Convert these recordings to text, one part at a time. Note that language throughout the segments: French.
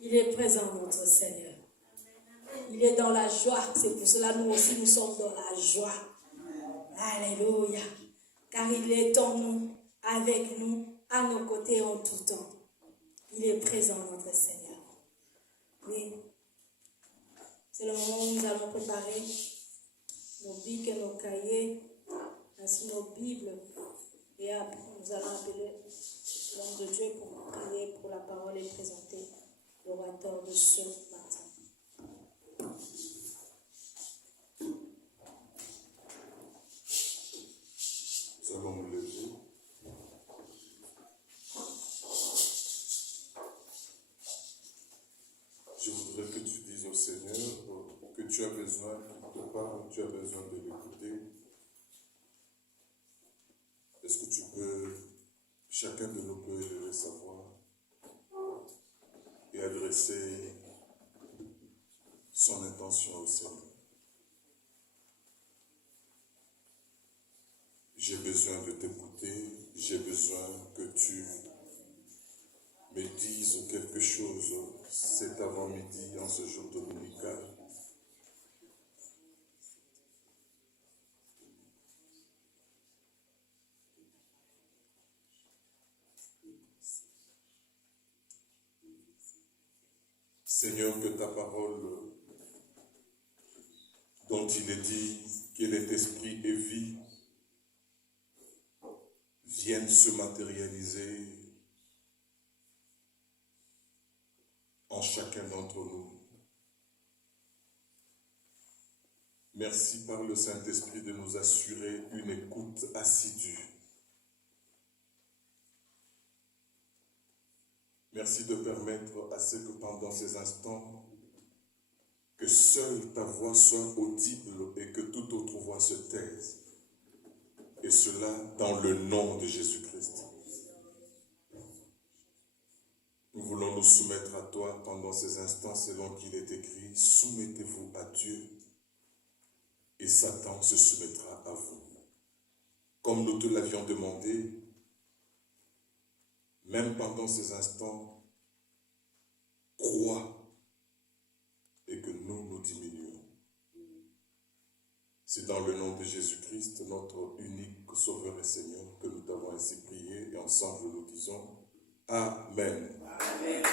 Il est présent, notre Seigneur. Il est dans la joie. C'est pour cela nous aussi, nous sommes dans la joie. Alléluia. Car il est en nous, avec nous, à nos côtés en tout temps. Il est présent, notre Seigneur. Oui. C'est le moment où nous allons préparer nos bics et nos cahiers, ainsi nos Bibles. Et après, nous allons appeler l'homme de Dieu pour prier pour la parole et présenter l'orateur de ce matin. Nous allons nous lever. Je voudrais que tu dises au Seigneur que tu as besoin qu'il te parle, tu as besoin de l'écouter. Est-ce que tu peux, chacun de nous peut élever sa voix et adresser son intention au Seigneur. J'ai besoin de t'écouter, j'ai besoin que tu me dises quelque chose cet avant-midi, en ce jour dominical. Seigneur, que ta parole, dont il est dit qu'elle est esprit et vie, vienne se matérialiser en chacun d'entre nous. Merci par le Saint-Esprit de nous assurer une écoute assidue. Merci de permettre à ce que pendant ces instants, que seule ta voix soit audible et que toute autre voix se taise. Et cela dans le nom de Jésus-Christ. Nous voulons nous soumettre à toi pendant ces instants selon qu'il est écrit, soumettez-vous à Dieu et Satan se soumettra à vous. Comme nous te l'avions demandé, même pendant ces instants, crois et que nous diminuons. C'est dans le nom de Jésus-Christ, notre unique Sauveur et Seigneur, que nous t'avons ainsi prié et ensemble nous disons Amen. Amen.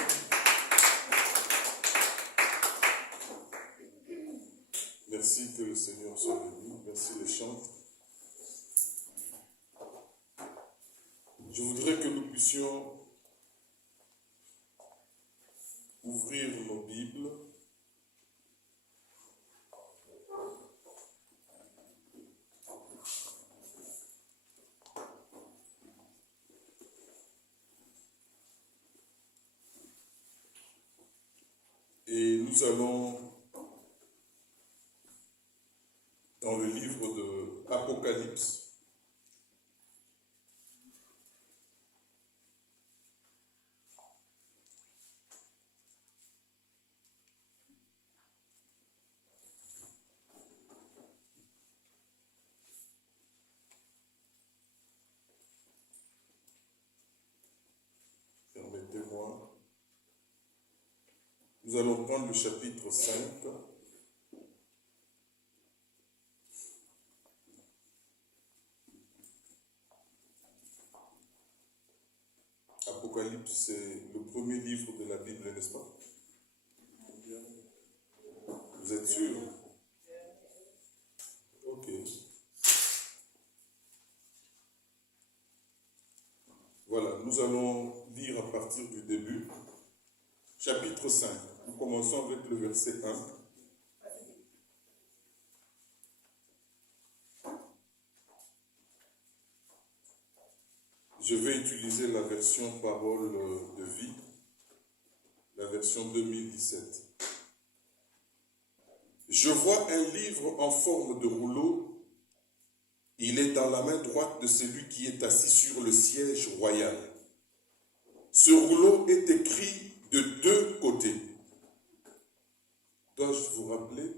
Merci, que le Seigneur soit béni. Merci les chantres. Je voudrais que nous puissions ouvrir nos Bibles et nous allons dans le livre de Apocalypse. Permettez-moi. Nous allons prendre le chapitre 5. Apocalypse, c'est le premier livre de la Bible, n'est-ce pas? Vous êtes sûr? Ok. Voilà, nous allons lire à partir du début. Chapitre 5. Nous commençons avec le verset 1. Je vais utiliser la version Parole de vie, la version 2017. Je vois un livre en forme de rouleau. Il est dans la main droite de celui qui est assis sur le siège royal. Ce rouleau est écrit de deux côtés. Dois-je vous rappeler?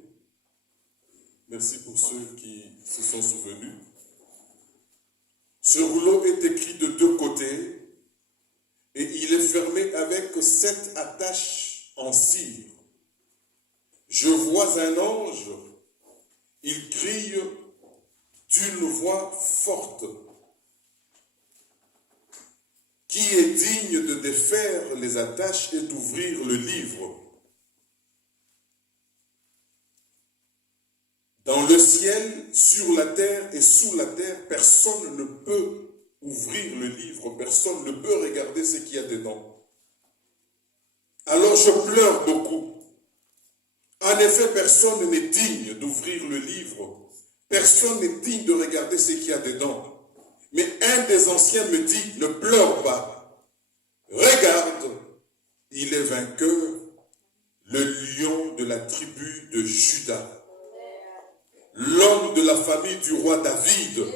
Merci pour ceux qui se sont souvenus. Ce rouleau est écrit de deux côtés et il est fermé avec 7 attaches en cire. Je vois un ange, il crie d'une voix forte. Qui est digne de défaire les attaches et d'ouvrir le livre? Dans le ciel, sur la terre et sous la terre, personne ne peut ouvrir le livre, personne ne peut regarder ce qu'il y a dedans. Alors je pleure beaucoup. En effet, personne n'est digne d'ouvrir le livre. Personne n'est digne de regarder ce qu'il y a dedans. Mais un des anciens me dit, ne pleure pas. Regarde, il est vainqueur, le lion de la tribu de Juda, l'homme de la famille du roi David.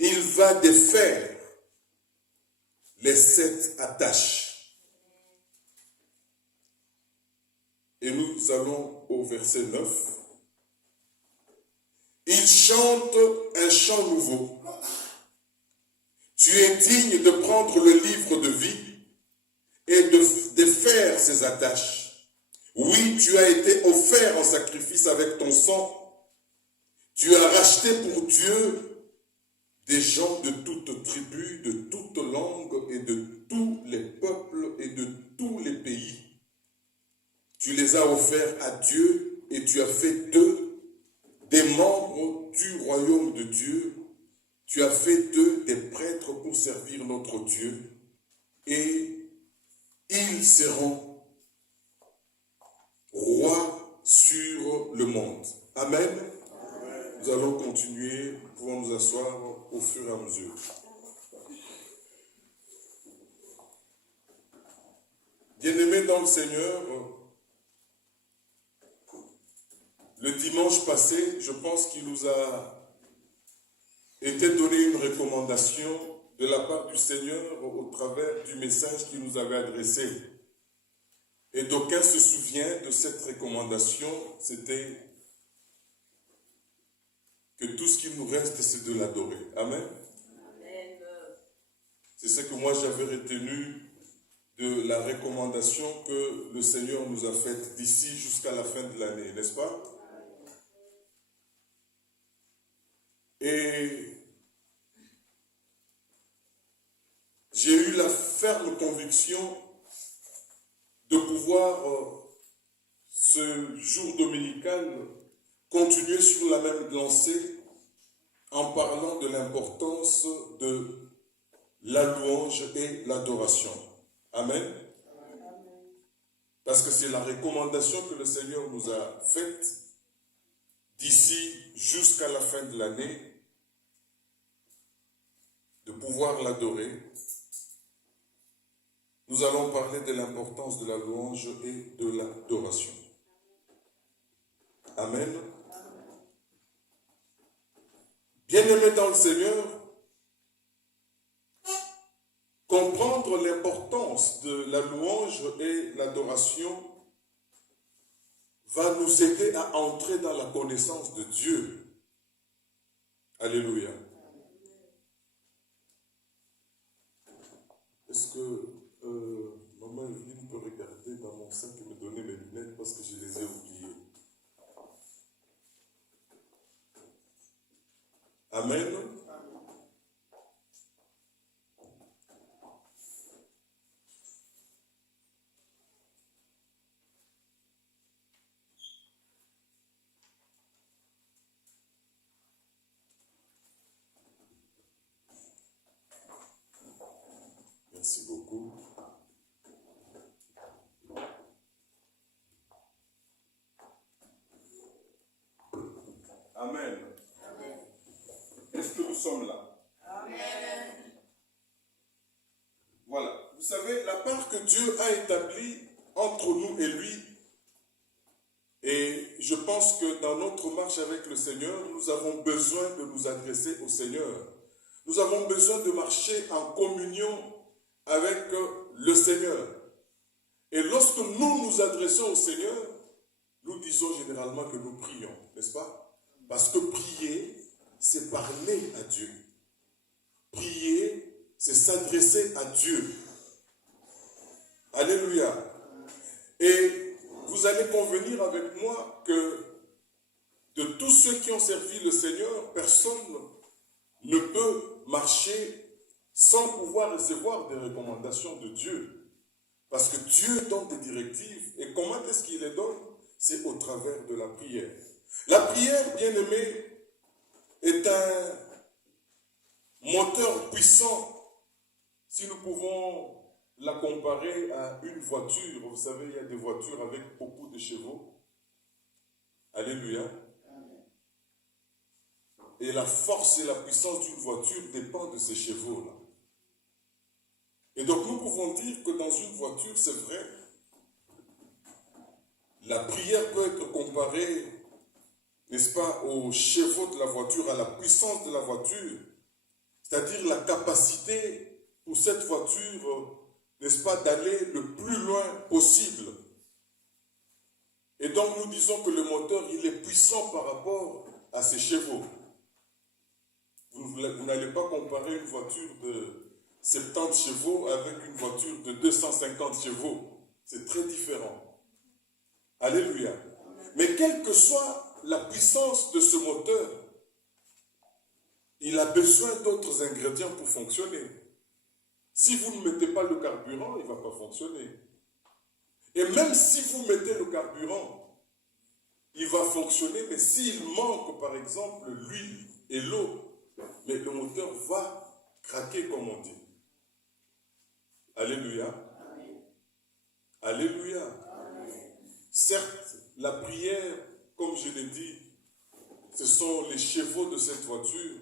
Il va défaire les 7 attaches. Et nous allons au verset 9. Il chante un chant nouveau. Tu es digne de prendre le livre de vie et de défaire ses attaches. Oui, tu as été offert en sacrifice avec ton sang. Tu as racheté pour Dieu des gens de toute tribu, de toute langue et de tous les peuples et de tous les pays. Tu les as offerts à Dieu et tu as fait d'eux des membres du royaume de Dieu. Tu as fait d'eux des prêtres pour servir notre Dieu et ils seront rois sur le monde. Amen. Nous allons continuer, nous pouvons nous asseoir au fur et à mesure. Bien-aimés dans le Seigneur, le dimanche passé, je pense qu'il nous a été donné une recommandation de la part du Seigneur au travers du message qu'il nous avait adressé. Et d'aucuns se souviennent de cette recommandation, c'était que tout ce qu'il nous reste, c'est de l'adorer. Amen. Amen. C'est ce que moi j'avais retenu de la recommandation que le Seigneur nous a faite d'ici jusqu'à la fin de l'année, n'est-ce pas? Et j'ai eu la ferme conviction de pouvoir, ce jour dominical, continuer sur la même lancée en parlant de l'importance de la louange et l'adoration. Amen. Parce que c'est la recommandation que le Seigneur nous a faite d'ici jusqu'à la fin de l'année, de pouvoir l'adorer. Nous allons parler de l'importance de la louange et de l'adoration. Amen. Bien-aimés dans le Seigneur, comprendre l'importance de la louange et l'adoration va nous aider à entrer dans la connaissance de Dieu. Alléluia. Est-ce que Maman Evelyne peut regarder dans mon sac et me donner mes lunettes parce que je les ai oubliées? Amen. Merci beaucoup. Amen. Amen. Est-ce que nous sommes là? Amen. Voilà. Vous savez, la part que Dieu a établie entre nous et lui, et je pense que dans notre marche avec le Seigneur, nous avons besoin de nous adresser au Seigneur. Nous avons besoin de marcher en communion avec le Seigneur. Et lorsque nous nous adressons au Seigneur, nous disons généralement que nous prions, n'est-ce pas? Parce que prier, c'est parler à Dieu. Prier, c'est s'adresser à Dieu. Alléluia. Et vous allez convenir avec moi que de tous ceux qui ont servi le Seigneur, personne ne peut marcher sans pouvoir recevoir des recommandations de Dieu. Parce que Dieu donne des directives. Et comment est-ce qu'il les donne? C'est au travers de la prière. La prière, bien aimé, est un moteur puissant. Si nous pouvons la comparer à une voiture, vous savez, il y a des voitures avec beaucoup de chevaux. Alléluia. Et la force et la puissance d'une voiture dépendent de ces chevaux-là. Et donc nous pouvons dire que dans une voiture, c'est vrai, la prière peut être comparée, n'est-ce pas, aux chevaux de la voiture, à la puissance de la voiture, c'est-à-dire la capacité pour cette voiture, n'est-ce pas, d'aller le plus loin possible. Et donc nous disons que le moteur, il est puissant par rapport à ses chevaux. Vous n'allez pas comparer une voiture de 70 chevaux avec une voiture de 250 chevaux. C'est très différent. Alléluia. Mais quelle que soit la puissance de ce moteur, il a besoin d'autres ingrédients pour fonctionner. Si vous ne mettez pas le carburant, il ne va pas fonctionner. Et même si vous mettez le carburant, il va fonctionner, mais s'il manque par exemple l'huile et l'eau, mais le moteur va craquer comme on dit. Alléluia. Amen. Alléluia. Amen. Certes, la prière, comme je l'ai dit, ce sont les chevaux de cette voiture,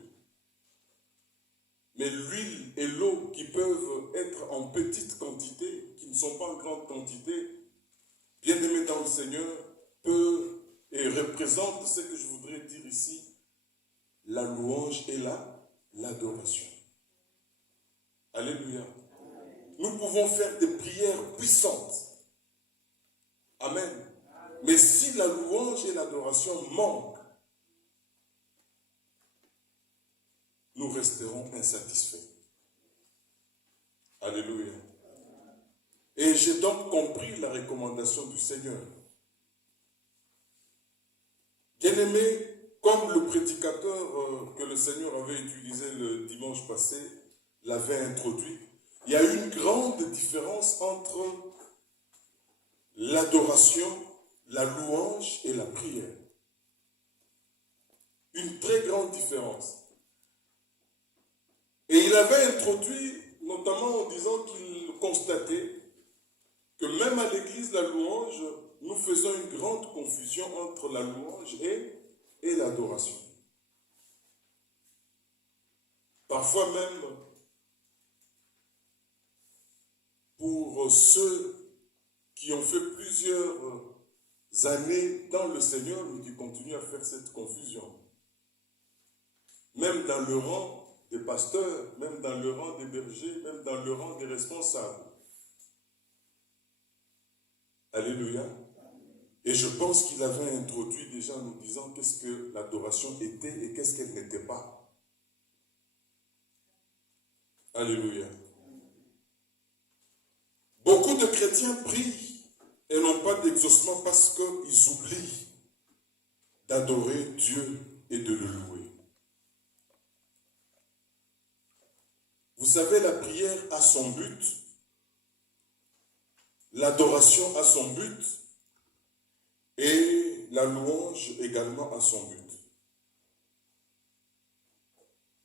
mais l'huile et l'eau qui peuvent être en petite quantité, qui ne sont pas en grande quantité, bien aimés dans le Seigneur, peut et représente ce que je voudrais dire ici, la louange et l'adoration. Alléluia. Nous pouvons faire des prières puissantes. Amen. Mais si la louange et l'adoration manquent, nous resterons insatisfaits. Alléluia. Et j'ai donc compris la recommandation du Seigneur. Bien-aimé, comme le prédicateur que le Seigneur avait utilisé le dimanche passé l'avait introduit, il y a une grande différence entre l'adoration, la louange et la prière. Une très grande différence. Et il avait introduit, notamment en disant qu'il constatait que même à l'église, la louange, nous faisons une grande confusion entre la louange et l'adoration. Parfois même, pour ceux qui ont fait plusieurs années dans le Seigneur, mais qui continuent à faire cette confusion. Même dans le rang des pasteurs, même dans le rang des bergers, même dans le rang des responsables. Alléluia. Et je pense qu'il avait introduit déjà en nous disant qu'est-ce que l'adoration était et qu'est-ce qu'elle n'était pas. Alléluia. Beaucoup de chrétiens prient et n'ont pas d'exaucement parce qu'ils oublient d'adorer Dieu et de le louer. Vous savez, la prière a son but, l'adoration a son but et la louange également a son but.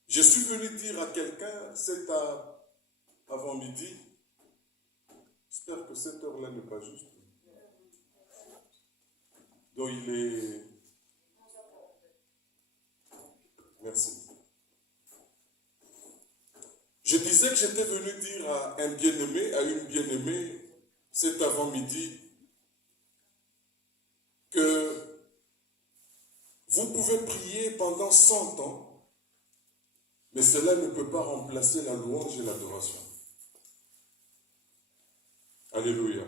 Je suis venu dire à quelqu'un, c'est avant midi, j'espère que cette heure-là n'est pas juste. Donc il est... Merci. Je disais que j'étais venu dire à un bien-aimé, à une bien-aimée, cet avant-midi, que vous pouvez prier pendant 100 ans, mais cela ne peut pas remplacer la louange et l'adoration. Alléluia.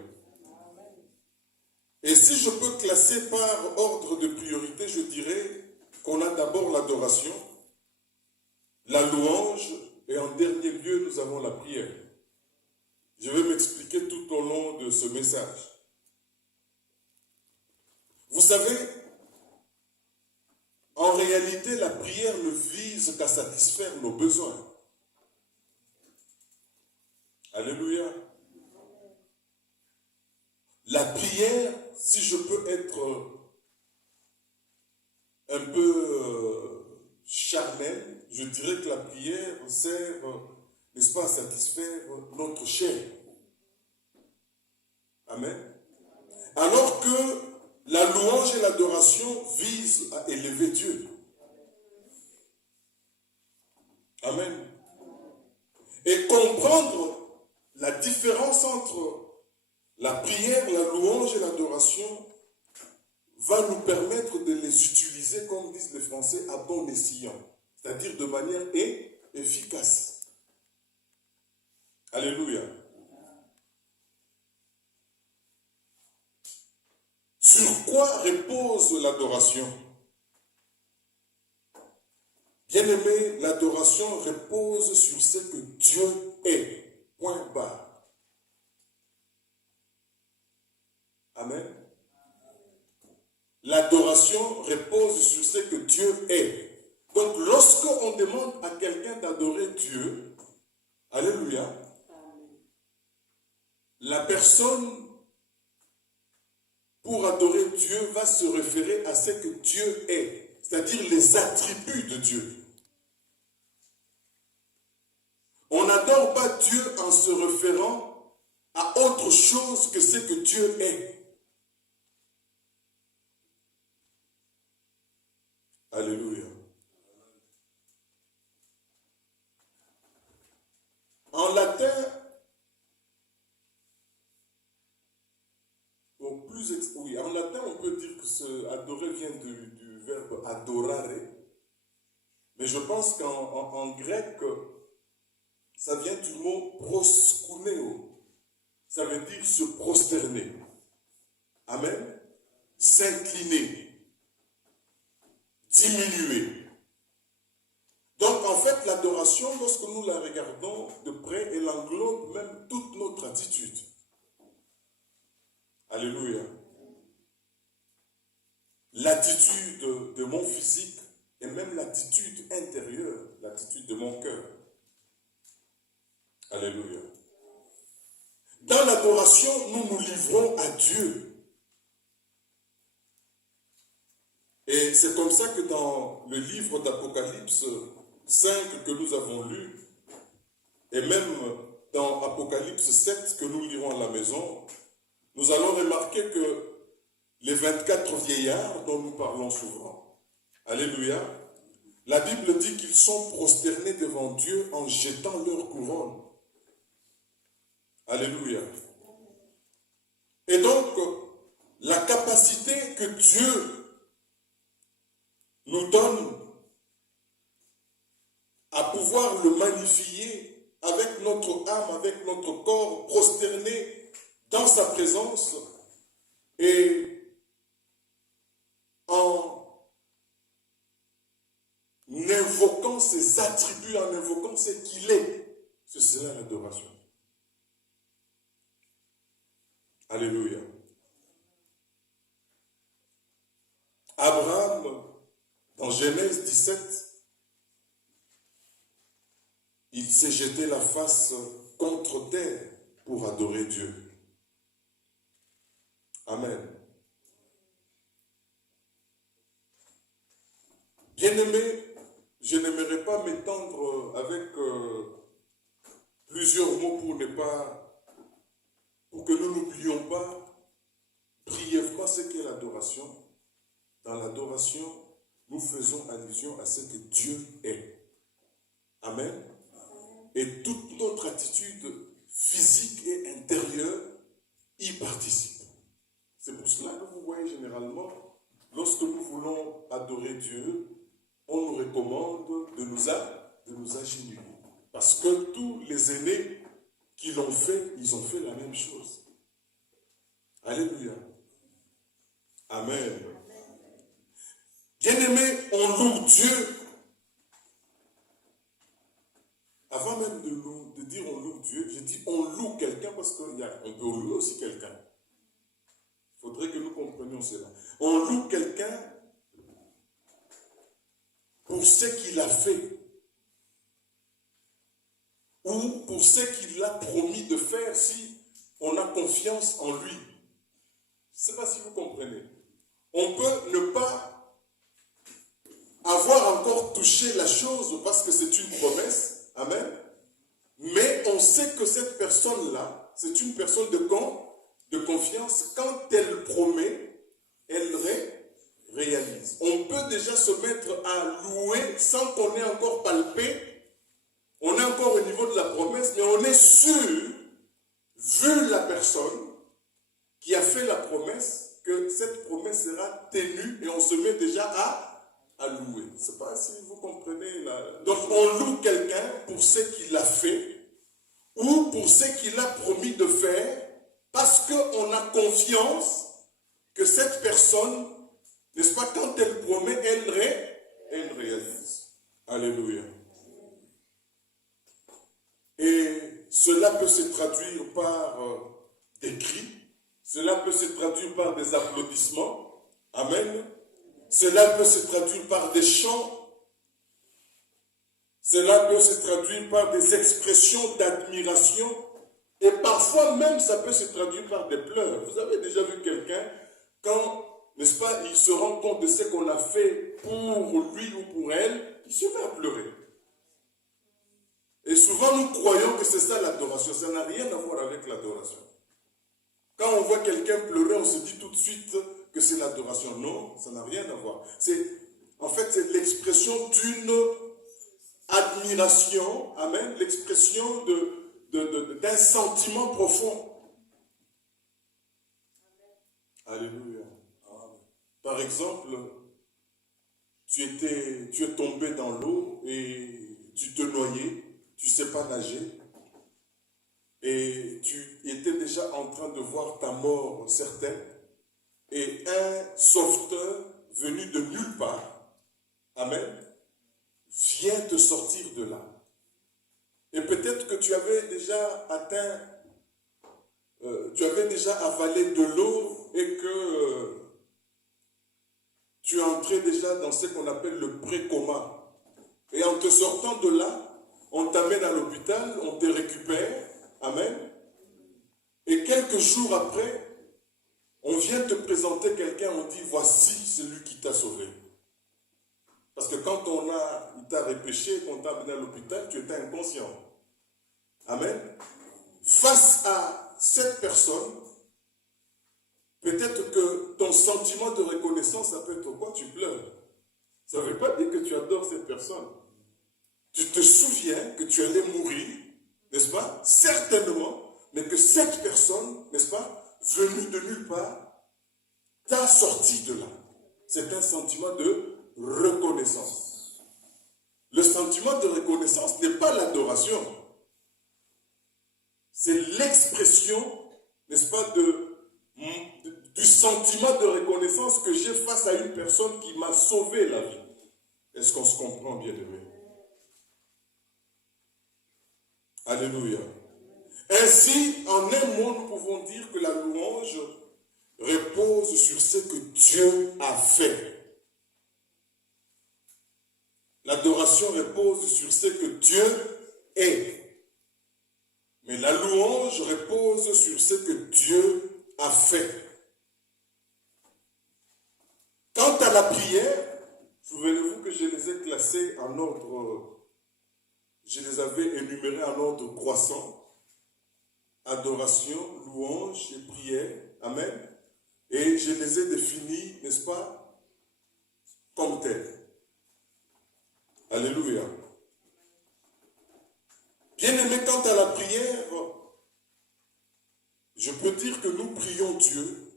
Et si je peux classer par ordre de priorité, je dirais qu'on a d'abord l'adoration, la louange, et en dernier lieu, nous avons la prière. Je vais m'expliquer tout au long de ce message. Vous savez, en réalité, la prière ne vise qu'à satisfaire nos besoins. Alléluia. La prière, si je peux être un peu charnel, je dirais que la prière sert, n'est-ce pas, à satisfaire notre chair. Amen. Alors que la louange et l'adoration visent à élever Dieu. Amen. Et comprendre la différence entre la prière, la louange et l'adoration va nous permettre de les utiliser, comme disent les Français, à bon escient, c'est-à-dire de manière efficace. Alléluia. Sur quoi repose l'adoration? Bien-aimé, l'adoration repose sur ce que Dieu est. Point barre. Amen. L'adoration repose sur ce que Dieu est. Donc, lorsqu'on demande à quelqu'un d'adorer Dieu, alléluia, la personne, pour adorer Dieu, va se référer à ce que Dieu est, c'est-à-dire les attributs de Dieu. On n'adore pas Dieu en se référant à autre chose que ce que Dieu est. Alléluia. En latin, en latin, on peut dire que ce adorer vient du verbe adorare, mais je pense qu'en grec, ça vient du mot proskuneo. Ça veut dire se prosterner. Amen. S'incliner. Diminuer. Donc en fait, l'adoration, lorsque nous la regardons de près, elle englobe même toute notre attitude. Alléluia. L'attitude de mon physique et même l'attitude intérieure, l'attitude de mon cœur. Alléluia. Dans l'adoration, nous nous livrons à Dieu. Et c'est comme ça que dans le livre d'Apocalypse 5 que nous avons lu, et même dans Apocalypse 7 que nous lirons à la maison, nous allons remarquer que les 24 vieillards dont nous parlons souvent, alléluia, la Bible dit qu'ils sont prosternés devant Dieu en jetant leur couronne. Alléluia. Et donc, la capacité que Dieu nous donne à pouvoir le magnifier avec notre âme, avec notre corps, prosterné dans sa présence et en invoquant ses attributs, en invoquant ce qu'il est. C'est cela l'adoration. Alléluia. Abraham, dans Genèse 17, il s'est jeté la face contre terre pour adorer Dieu. Amen. Bien-aimé, je n'aimerais pas m'étendre avec plusieurs mots pour que nous n'oublions pas brièvement ce qu'est l'adoration. Dans l'adoration, nous faisons allusion à ce que Dieu est. Amen. Et toute notre attitude physique et intérieure y participe. C'est pour cela que vous voyez généralement, lorsque nous voulons adorer Dieu, on nous recommande de nous agenouiller. Parce que tous les aînés qui l'ont fait, ils ont fait la même chose. Alléluia. Amen. Bien-aimés, on loue Dieu. Avant même de dire on loue Dieu, j'ai dit on loue quelqu'un parce qu'on peut louer aussi quelqu'un. Il faudrait que nous comprenions appelons cela. On loue quelqu'un pour ce qu'il a fait ou pour ce qu'il a promis de faire si on a confiance en lui. Je ne sais pas si vous comprenez. On peut ne pas avoir encore touché la chose parce que c'est une promesse. Amen. Mais on sait que cette personne-là, c'est une personne de confiance. Quand elle promet, elle réalise. On peut déjà se mettre à louer sans qu'on ait encore palpé. On est encore au niveau de la promesse, mais on est sûr, vu la personne qui a fait la promesse, que cette promesse sera tenue et on se met déjà à louer. Je ne sais pas si vous comprenez. Donc on loue quelqu'un pour ce qu'il a fait ou pour ce qu'il a promis de faire parce qu'on a confiance que cette personne, n'est-ce pas, quand elle promet, elle réalise. Alléluia. Et cela peut se traduire par des cris, cela peut se traduire par des applaudissements. Amen. Cela peut se traduire par des chants. Cela peut se traduire par des expressions d'admiration. Et parfois même, ça peut se traduire par des pleurs. Vous avez déjà vu quelqu'un, quand, n'est-ce pas, il se rend compte de ce qu'on a fait pour lui ou pour elle, il se met à pleurer. Et souvent, nous croyons que c'est ça l'adoration. Ça n'a rien à voir avec l'adoration. Quand on voit quelqu'un pleurer, on se dit tout de suite que c'est l'adoration. Non, ça n'a rien à voir. En fait, c'est l'expression d'une admiration, amen, l'expression d'un sentiment profond. Alléluia. Par exemple, tu es tombé dans l'eau et tu te noyais, tu ne sais pas nager, et tu étais déjà en train de voir ta mort certaine, et un sauveteur venu de nulle part, amen, vient te sortir de là. Et peut-être que tu avais déjà tu avais déjà avalé de l'eau et que tu es entré déjà dans ce qu'on appelle le pré-coma. Et en te sortant de là, on t'amène à l'hôpital, on te récupère, amen. Et quelques jours après, on vient te présenter quelqu'un, on dit, voici celui qui t'a sauvé. Parce que quand il t'a repêché, qu'on t'a amené à l'hôpital, tu étais inconscient. Amen. Face à cette personne, peut-être que ton sentiment de reconnaissance, ça peut être quoi? Tu pleures. Ça ne veut pas dire que tu adores cette personne. Tu te souviens que tu allais mourir, n'est-ce pas? Certainement, mais que cette personne, n'est-ce pas, venue de nulle part, t'a sorti de là. C'est un sentiment de reconnaissance. Le sentiment de reconnaissance n'est pas l'adoration. C'est l'expression, n'est-ce pas, du sentiment de reconnaissance que j'ai face à une personne qui m'a sauvé la vie. Est-ce qu'on se comprend, bien-aimé? Alléluia. Ainsi, en un mot, nous pouvons dire que la louange repose sur ce que Dieu a fait. L'adoration repose sur ce que Dieu est. Mais la louange repose sur ce que Dieu a fait. Quant à la prière, souvenez-vous que je les ai classés en ordre, je les avais énumérés en ordre croissant. Adoration, louange et prière. Amen. Et je les ai définis, n'est-ce pas, comme tels. Alléluia. Bien-aimé, quant à la prière, je peux dire que nous prions Dieu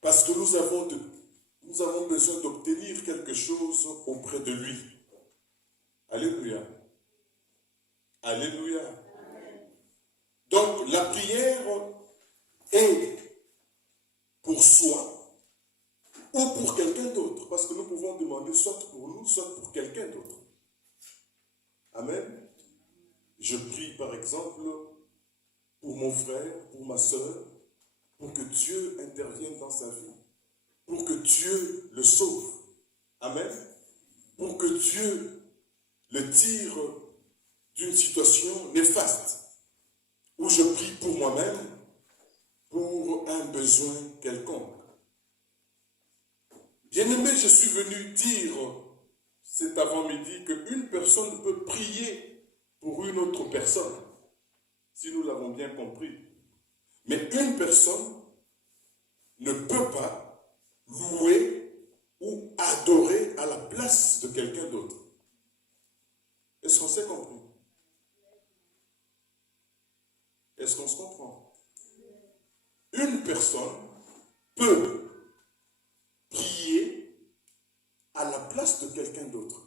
parce que nous avons besoin d'obtenir quelque chose auprès de lui. Alléluia. Alléluia. Donc la prière est pour soi ou pour quelqu'un d'autre, parce que nous pouvons demander soit pour nous, soit pour quelqu'un d'autre. Amen. Je prie par exemple pour mon frère, pour ma soeur, pour que Dieu intervienne dans sa vie, pour que Dieu le sauve. Amen. Pour que Dieu le tire d'une situation néfaste, où je prie pour moi-même, pour un besoin quelconque. Bien-aimé, je suis venu dire cet avant-midi qu'une personne peut prier pour une autre personne, si nous l'avons bien compris. Mais une personne ne peut pas louer ou adorer à la place de quelqu'un d'autre. Est-ce qu'on s'est compris? Est-ce qu'on se comprend? Une personne peut prier à la place de quelqu'un d'autre.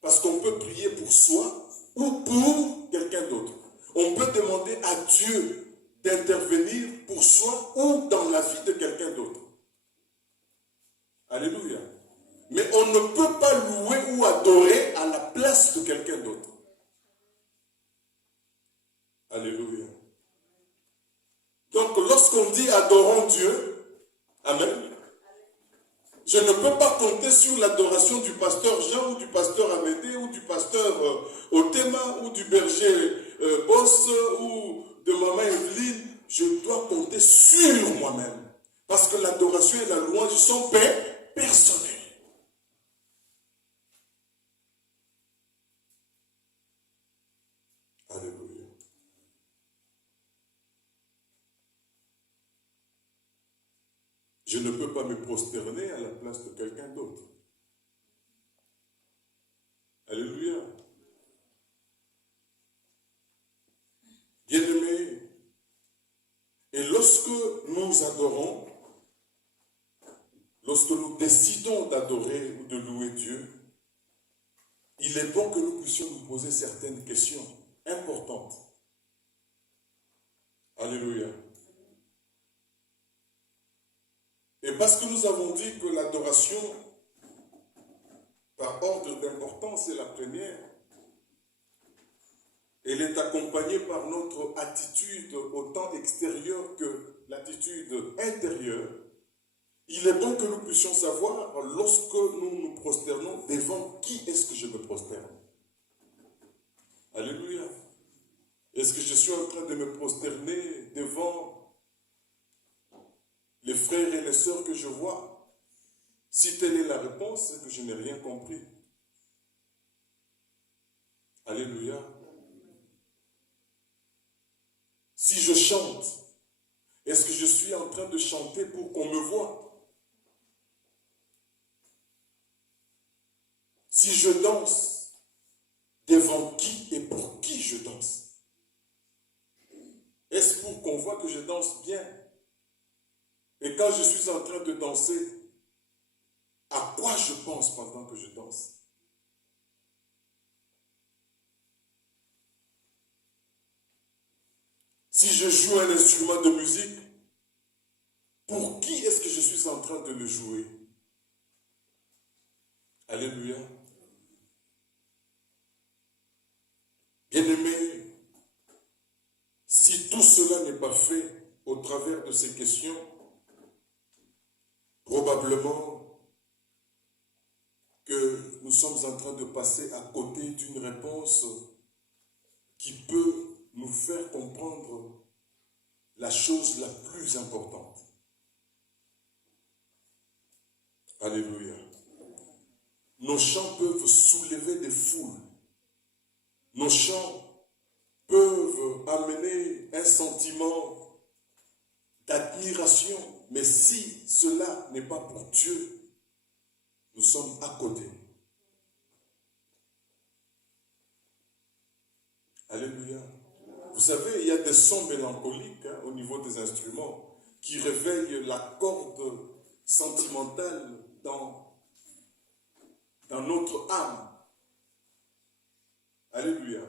Parce qu'on peut prier pour soi ou pour quelqu'un d'autre. On peut demander à Dieu d'intervenir pour soi ou dans la vie de quelqu'un d'autre. Alléluia. Mais on ne peut pas louer ou adorer à la place de quelqu'un d'autre. Alléluia. Donc lorsqu'on dit adorons Dieu, amen, je ne peux pas compter sur l'adoration du pasteur Jean ou du pasteur Amédée ou du pasteur Otema ou du berger Boss ou de maman Evelyne. Je dois compter sur moi-même. Parce que l'adoration et la louange sont personnelles. Alléluia. Je ne peux pas me prosterner à la place de quelqu'un d'autre. Alléluia. Bien-aimés, et lorsque nous adorons, lorsque nous décidons d'adorer ou de louer Dieu, il est bon que nous puissions nous poser certaines questions importantes. Alléluia. Et parce que nous avons dit que l'adoration, par ordre d'importance, est la première, elle est accompagnée par notre attitude autant extérieure que l'attitude intérieure. Il est bon que nous puissions savoir, lorsque nous nous prosternons, devant qui est-ce que je me prosterne? Alléluia. Est-ce que je suis en train de me prosterner devant les frères et les sœurs que je vois? Si telle est la réponse, c'est que je n'ai rien compris. Alléluia. Si je chante, est-ce que je suis en train de chanter pour qu'on me voie? Si je danse, devant qui et pour qui je danse? Est-ce pour qu'on voit que je danse bien? Et quand je suis en train de danser, à quoi je pense pendant que je danse? Si je joue un instrument de musique, pour qui est-ce que je suis en train de le jouer? Alléluia. Bien-aimés, si tout cela n'est pas fait au travers de ces questions, probablement que nous sommes en train de passer à côté d'une réponse qui peut nous faire comprendre la chose la plus importante. Alléluia. Nos chants peuvent soulever des foules. Nos chants peuvent amener un sentiment d'admiration. Mais si cela n'est pas pour Dieu, nous sommes à côté. Alléluia. Vous savez, il y a des sons mélancoliques au niveau des instruments qui réveillent la corde sentimentale dans notre âme. Alléluia.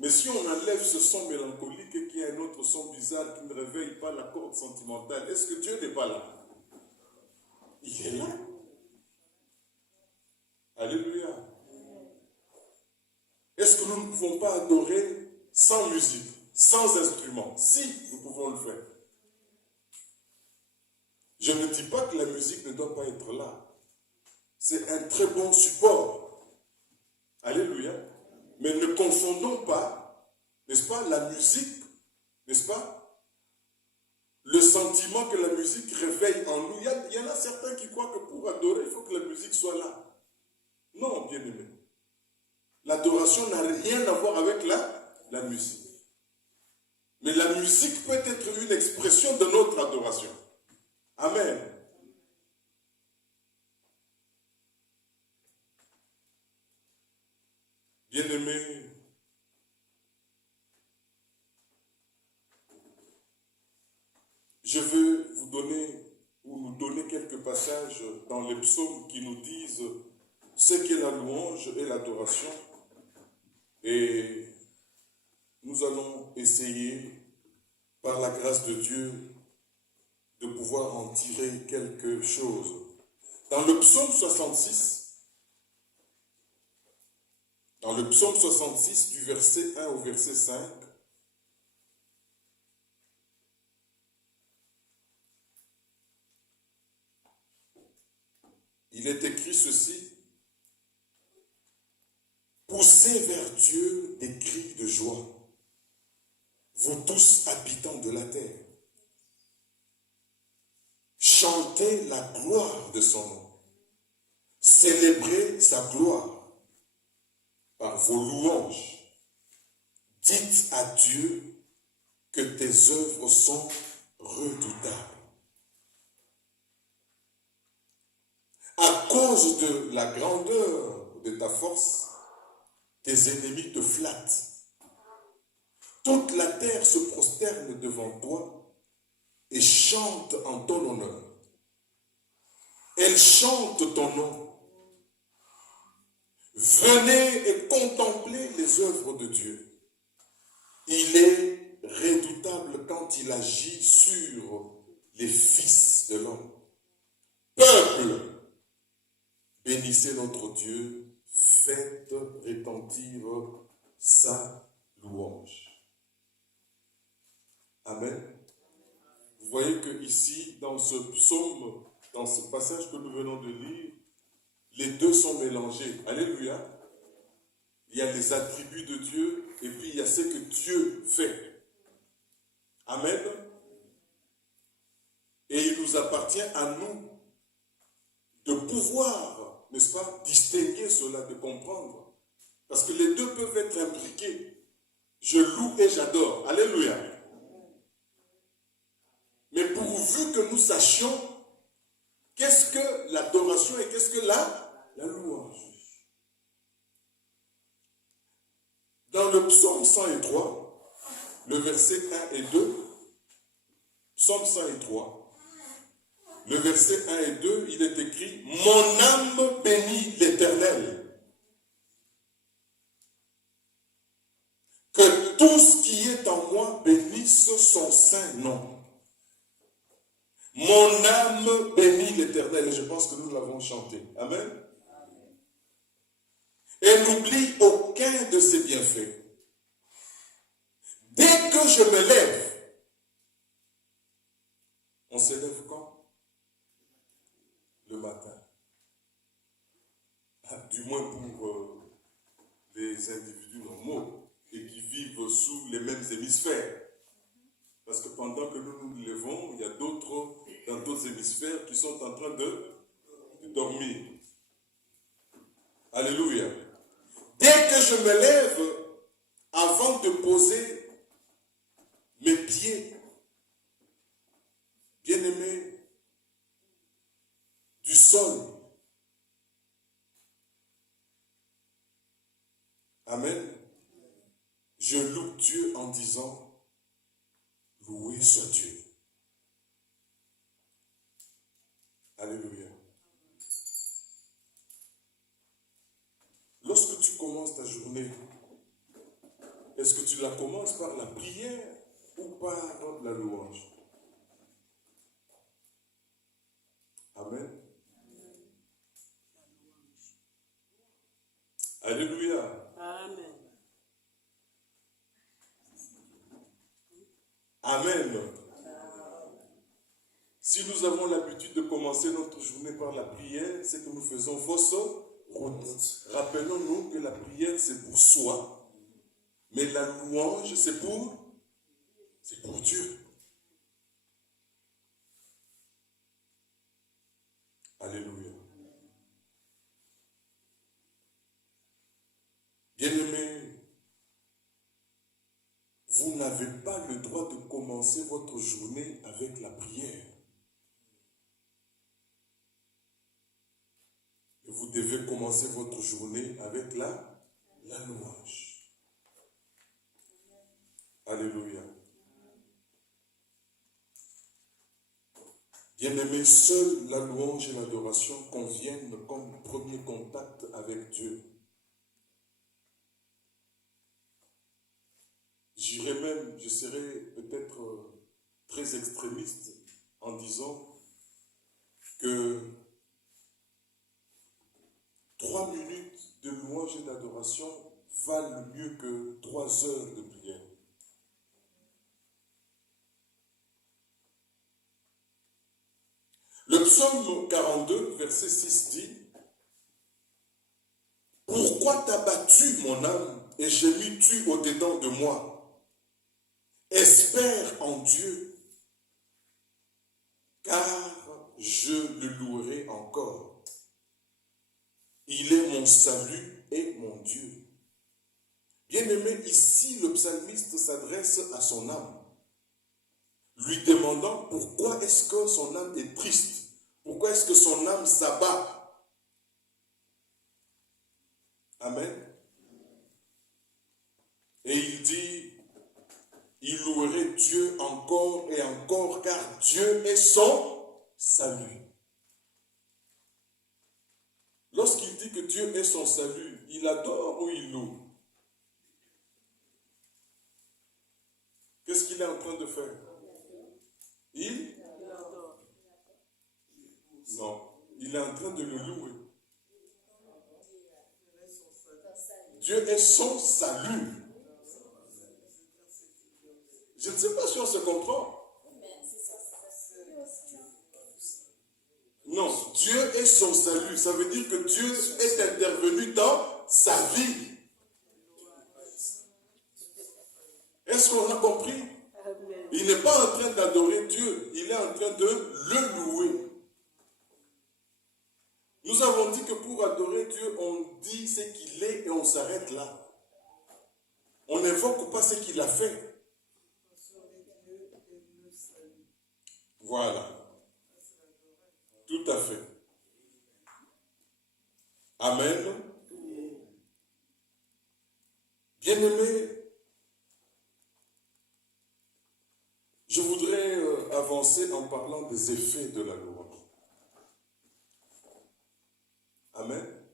Mais si on enlève ce son mélancolique et qu'il y a un autre son bizarre qui ne réveille pas la corde sentimentale, est-ce que Dieu n'est pas là? Il est là. Alléluia. Est-ce que nous ne pouvons pas adorer sans musique, sans instrument? Si, nous pouvons le faire. dis pas que la musique ne doit pas être là. C'est un très bon support. Alléluia. Mais ne confondons pas, n'est-ce pas, la musique, n'est-ce pas, le sentiment que la musique réveille en nous. Il y en a certains qui croient que pour adorer, il faut que la musique soit là. Non, bien-aimé. L'adoration n'a rien à voir avec la musique. Mais la musique peut être une expression de notre adoration. Amen. Bien-aimés, je veux vous donner ou nous donner quelques passages dans les psaumes qui nous disent ce qu'est la louange et l'adoration. Et nous allons essayer, par la grâce de Dieu, de pouvoir en tirer quelque chose. Dans le psaume 66, du verset 1 au verset 5, il est écrit ceci: poussez vers Dieu des cris de joie, vous tous habitants de la terre. Chantez la gloire de son nom. Célébrez sa gloire par vos louanges. Dites à Dieu que tes œuvres sont redoutables. À cause de la grandeur de ta force, tes ennemis te flattent. Toute la terre se prosterne devant toi et chante en ton honneur. Elle chante ton nom. Venez et contemplez les œuvres de Dieu. Il est redoutable quand il agit sur les fils de l'homme. Peuple, bénissez notre Dieu, faites retentir sa louange. Amen. Vous voyez que ici, dans ce psaume, dans ce passage que nous venons de lire, les deux sont mélangés. Alléluia. Il y a les attributs de Dieu et puis il y a ce que Dieu fait. Amen. Et il nous appartient à nous de pouvoir, n'est-ce pas, distinguer cela, de comprendre. Parce que les deux peuvent être imbriqués. Je loue et j'adore. Alléluia. Mais pourvu que nous sachions qu'est-ce que l'adoration et qu'est-ce que la louange. Dans le psaume 103, le verset 1 et 2, psaume 103, le verset 1 et 2, il est écrit: mon âme bénit l'Éternel. Que tout ce qui est en moi bénisse son saint nom. Mon âme bénit l'Éternel. Et je pense que nous l'avons chanté. Amen. Et n'oublie aucun de ses bienfaits. Dès que je me lève, on se lève quand? Le matin. Du moins pour les individus normaux et qui vivent sous les mêmes hémisphères. Parce que pendant que nous nous levons, il y a d'autres dans d'autres hémisphères qui sont en train de dormir. Alléluia. Dès que je me lève, avant de poser mes pieds, bien-aimés, du sol. Amen. Je loue Dieu en disant: loué soit Dieu. Alléluia. Lorsque tu commences ta journée, est-ce que tu la commences par la prière ou par la louange? Amen. Alléluia. Amen. Amen. Si nous avons l'habitude de commencer notre journée par la prière, c'est que nous faisons fausse route. Rappelons-nous que la prière, c'est pour soi, mais la louange, c'est pour Dieu. Alléluia. Bien-aimés, vous n'avez pas le droit de commencer votre journée avec la prière. Vous devez commencer votre journée avec la louange. Alléluia. Bien-aimés, seule la louange et l'adoration conviennent comme premier contact avec Dieu. J'irai même, je serai peut-être très extrémiste en disant que 3 minutes de louange et d'adoration valent mieux que 3 heures de prière. Le psaume 42, verset 6 dit « Pourquoi t'as battu mon âme et gémis-tu au-dedans de moi? Espère en Dieu, car je le louerai encore. Il est mon salut et mon Dieu. » Bien-aimé, ici le psalmiste s'adresse à son âme, lui demandant pourquoi est-ce que son âme est triste, pourquoi est-ce que son âme s'abat. Amen. Et il dit, il louerait Dieu encore et encore, car Dieu est son salut. Lorsqu'il dit que Dieu est son salut, il adore ou il loue? Qu'est-ce qu'il est en train de faire? Il adore. Non, il est en train de le louer. Dieu est son salut. Je ne sais pas si on se comprend. Non, Dieu est son salut. Ça veut dire que Dieu est intervenu dans sa vie. Est-ce qu'on a compris? Il n'est pas en train d'adorer Dieu, il est en train de le louer. Nous avons dit que pour adorer Dieu, on dit ce qu'il est et on s'arrête là. On n'invoque pas ce qu'il a fait. Voilà. Tout à fait. Amen. Bien-aimés, je voudrais avancer en parlant des effets de la louange. Amen.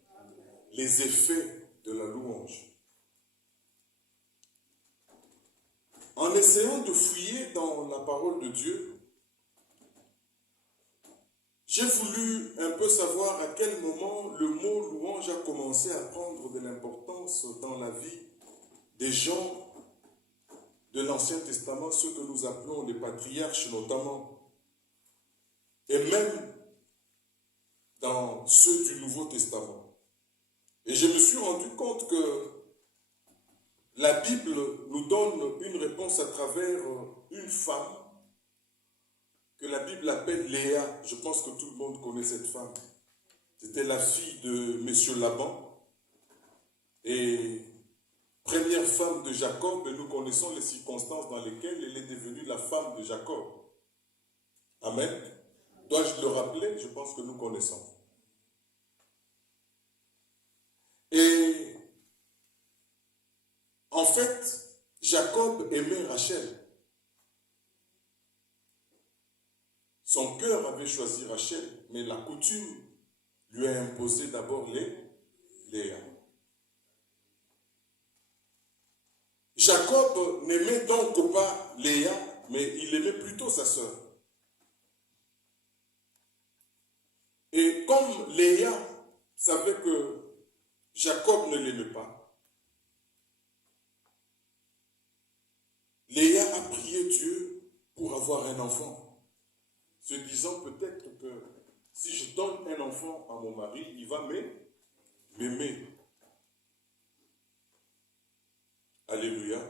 Les effets de la louange. En essayant de fouiller dans la parole de Dieu, j'ai voulu un peu savoir à quel moment le mot louange a commencé à prendre de l'importance dans la vie des gens de l'Ancien Testament, ceux que nous appelons les patriarches notamment, et même dans ceux du Nouveau Testament. Et je me suis rendu compte que la Bible nous donne une réponse à travers une femme que la Bible appelle Léa. Je pense que tout le monde connaît cette femme. C'était la fille de M. Laban et première femme de Jacob, et nous connaissons les circonstances dans lesquelles elle est devenue la femme de Jacob. Amen. Dois-je le rappeler? Je pense que nous connaissons. Et en fait, Jacob aimait Rachel. Son cœur avait choisi Rachel, mais la coutume lui a imposé d'abord Léa. Jacob n'aimait donc pas Léa, mais il aimait plutôt sa sœur. Et comme Léa savait que Jacob ne l'aimait pas, Léa a prié Dieu pour avoir un enfant. se disant peut-être que si je donne un enfant à mon mari, il va m'aimer. Alléluia.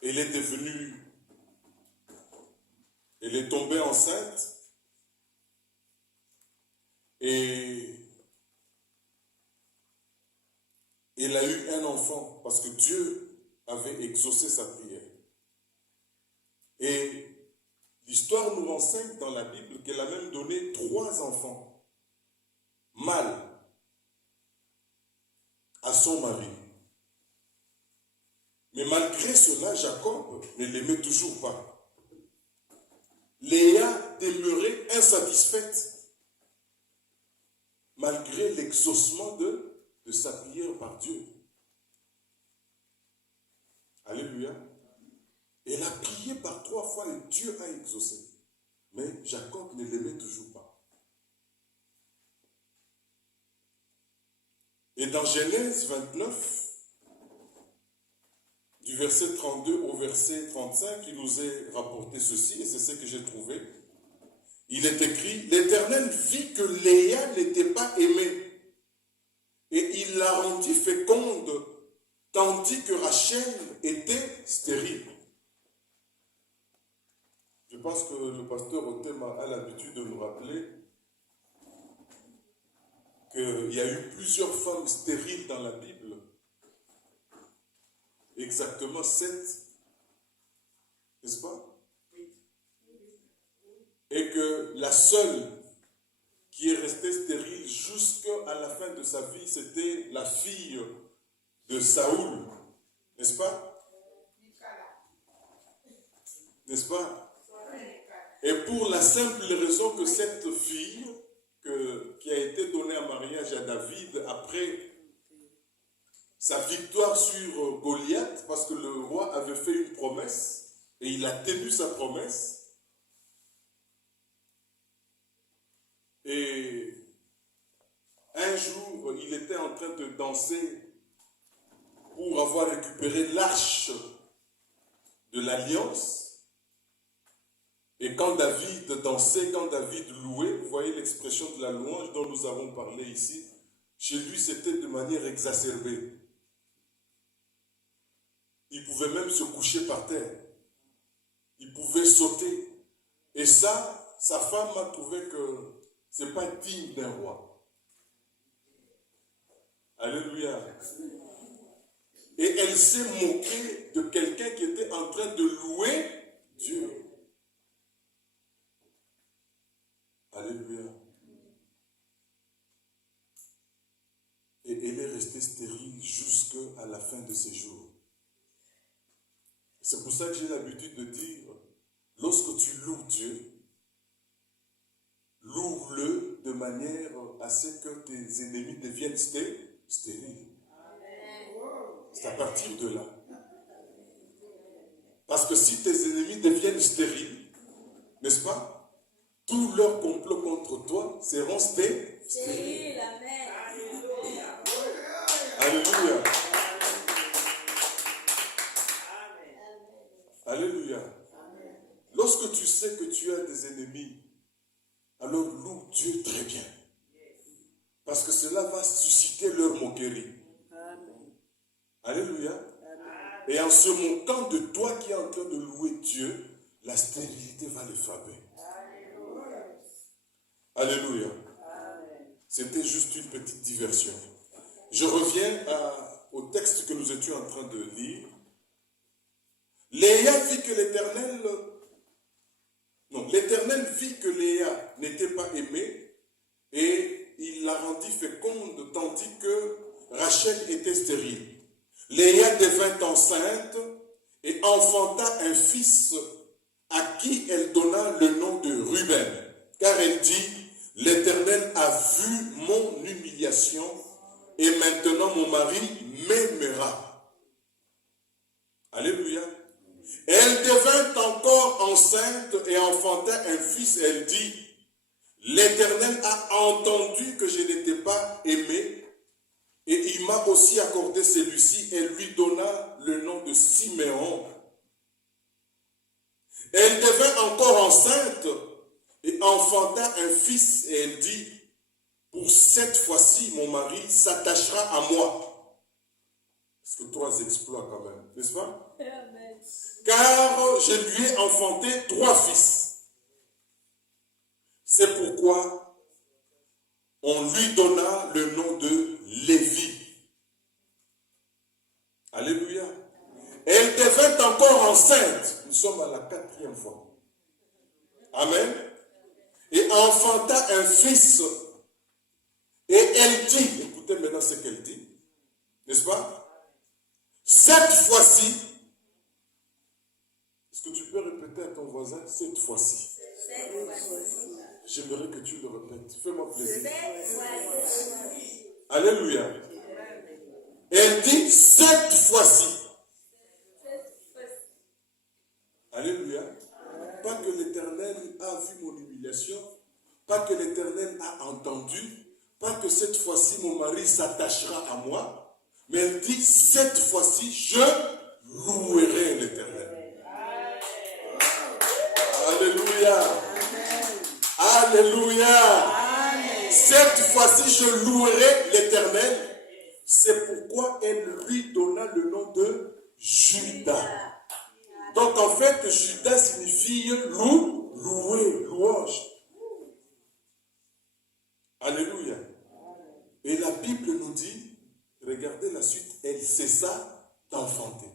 Elle est tombée enceinte et elle a eu un enfant parce que Dieu avait exaucé sa prière. Et l'histoire nous renseigne dans la Bible qu'elle a même donné 3 enfants mâles à son mari. Mais malgré cela, Jacob ne l'aimait toujours pas. Léa demeurait insatisfaite malgré l'exaucement de sa prière par Dieu. Alléluia. Elle a prié par 3 fois et Dieu a exaucé. Mais Jacob ne l'aimait toujours pas. Et dans Genèse 29, du verset 32 au verset 35, il nous est rapporté ceci, et c'est ce que j'ai trouvé. Il est écrit, l'Éternel vit que Léa n'était pas aimée, et il la rendit féconde, tandis que Rachel était stérile. Je pense que le pasteur Otema a l'habitude de nous rappeler qu'il y a eu plusieurs femmes stériles dans la Bible. Exactement 7, n'est-ce pas? Et que la seule qui est restée stérile jusqu'à la fin de sa vie, c'était la fille de Saoul, n'est-ce pas? N'est-ce pas? Et pour la simple raison que cette fille qui a été donnée en mariage à David après sa victoire sur Goliath, parce que le roi avait fait une promesse et il a tenu sa promesse. Et un jour, il était en train de danser pour avoir récupéré l'arche de l'alliance. Et quand David dansait, quand David louait, vous voyez l'expression de la louange dont nous avons parlé ici, chez lui c'était de manière exacerbée. Il pouvait même se coucher par terre. Il pouvait sauter. Et ça, sa femme a trouvé que ce n'est pas digne d'un roi. Alléluia. Et elle s'est moquée de quelqu'un qui était en train de louer Dieu. Alléluia. Et elle est restée stérile jusqu'à la fin de ses jours. C'est pour ça que j'ai l'habitude de dire, lorsque tu loues Dieu, loue-le de manière à ce que tes ennemis deviennent stériles. C'est à partir de là. Parce que si tes ennemis deviennent stériles, n'est-ce pas? Tous leurs complots contre toi seront stériles. Amen. Alléluia. Alléluia. Lorsque tu sais que tu as des ennemis, alors loue Dieu très bien. Parce que cela va susciter leur moquerie. Alléluia. Et en se moquant de toi qui es en train de louer Dieu, la stérilité va les frapper. Alléluia. C'était juste une petite diversion. Je reviens au texte que nous étions en train de lire. Léa vit que l'Éternel vit que Léa n'était pas aimée et il la rendit féconde tandis que Rachel était stérile. Léa devint enceinte et enfanta un fils à qui elle donna le nom de Ruben, car elle dit, l'Éternel a vu mon humiliation et maintenant mon mari m'aimera. Alléluia. Elle devint encore enceinte et enfanta un fils. Elle dit, l'Éternel a entendu que je n'étais pas aimée et il m'a aussi accordé celui-ci et lui donna le nom de Siméon. Elle devint encore enceinte et enfanta un fils et elle dit, pour cette fois-ci, mon mari s'attachera à moi. Parce que 3 exploits quand même, n'est-ce pas? Amen. Car je lui ai enfanté 3 fils. C'est pourquoi on lui donna le nom de Lévi. Alléluia. Elle devint encore enceinte. Nous sommes à la 4e fois. Amen. Et enfanta un fils. Et elle dit, écoutez maintenant ce qu'elle dit, n'est-ce pas? Cette fois-ci, est-ce que tu peux répéter à ton voisin, cette fois-ci? J'aimerais que tu le répètes. Fais-moi plaisir. Alléluia. Elle dit, cette fois-ci. Alléluia. Pas que l'Éternel a vu mon humiliation, pas que l'Éternel a entendu, pas que cette fois-ci mon mari s'attachera à moi, mais elle dit, cette fois-ci je louerai l'Éternel. Alléluia. Alléluia. Cette fois-ci je louerai l'Éternel. C'est pourquoi elle lui donna le nom de Judas. Donc en fait, Judas signifie louer, louange. Alléluia. Et la Bible nous dit, regardez la suite, elle cessa d'enfanter.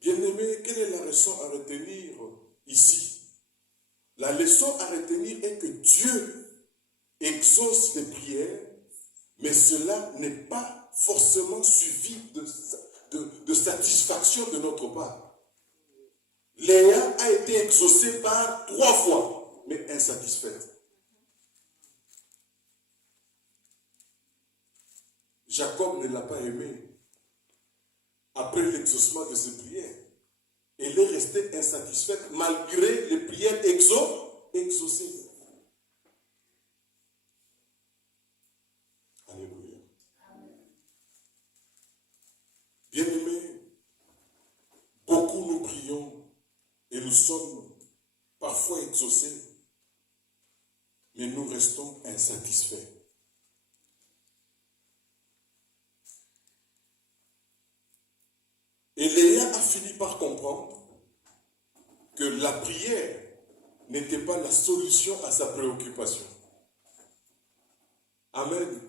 Bien-aimé, quelle est la leçon à retenir ici? La leçon à retenir est que Dieu exauce les prières, mais cela n'est pas forcément suivi de satisfaction de notre part. Léa a été exaucée par 3 fois, mais insatisfaite. Jacob ne l'a pas aimée. Après l'exaucement de ses prières, elle est restée insatisfaite malgré les prières exaucées. Alléluia. Bien-aimés, beaucoup nous prions et nous sommes parfois exaucés, mais nous restons insatisfaits. Et Léa a fini par comprendre que la prière n'était pas la solution à sa préoccupation. Amen.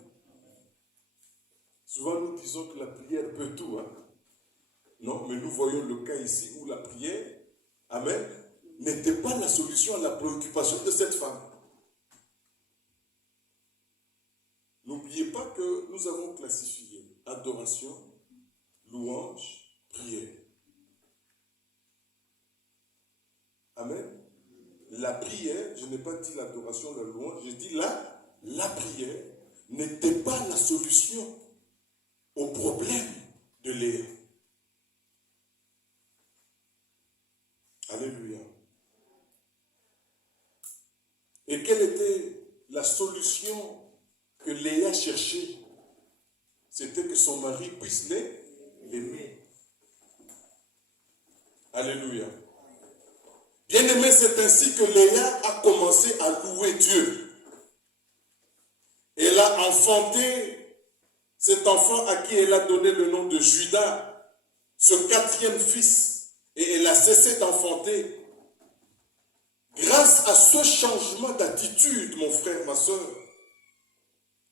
Souvent nous disons que la prière peut tout. Non, mais nous voyons le cas ici où la prière, amen, n'était pas la solution à la préoccupation de cette femme. N'oubliez pas que nous avons classifié adoration, louange, prière. Amen. La prière, je n'ai pas dit l'adoration, la louange, j'ai dit la prière n'était pas la solution au problème de Léa. Alléluia. Et quelle était la solution que Léa cherchait? C'était que son mari puisse l'aimer. Alléluia. Bien-aimé, c'est ainsi que Léa a commencé à louer Dieu. Elle a enfanté cet enfant à qui elle a donné le nom de Judas, ce 4e fils, et elle a cessé d'enfanter. Grâce à ce changement d'attitude, mon frère, ma soeur,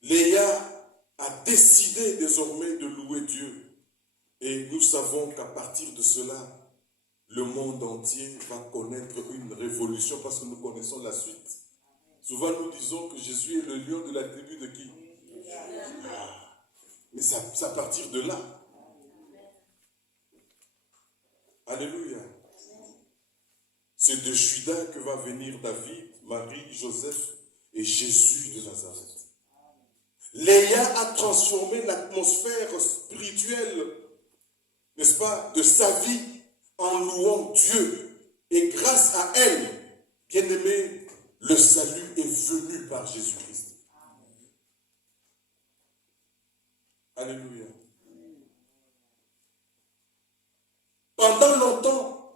Léa a décidé désormais de louer Dieu. Et nous savons qu'à partir de cela, le monde entier va connaître une révolution parce que nous connaissons la suite. Souvent nous disons que Jésus est le lion de la tribu de qui? Mais c'est à partir de là. Alléluia. C'est de Judas que va venir David, Marie, Joseph et Jésus de Nazareth. Léa a transformé l'atmosphère spirituelle, n'est-ce pas, de sa vie en louant Dieu. Et grâce à elle, bien-aimé, le salut est venu par Jésus-Christ. Alléluia. Pendant longtemps,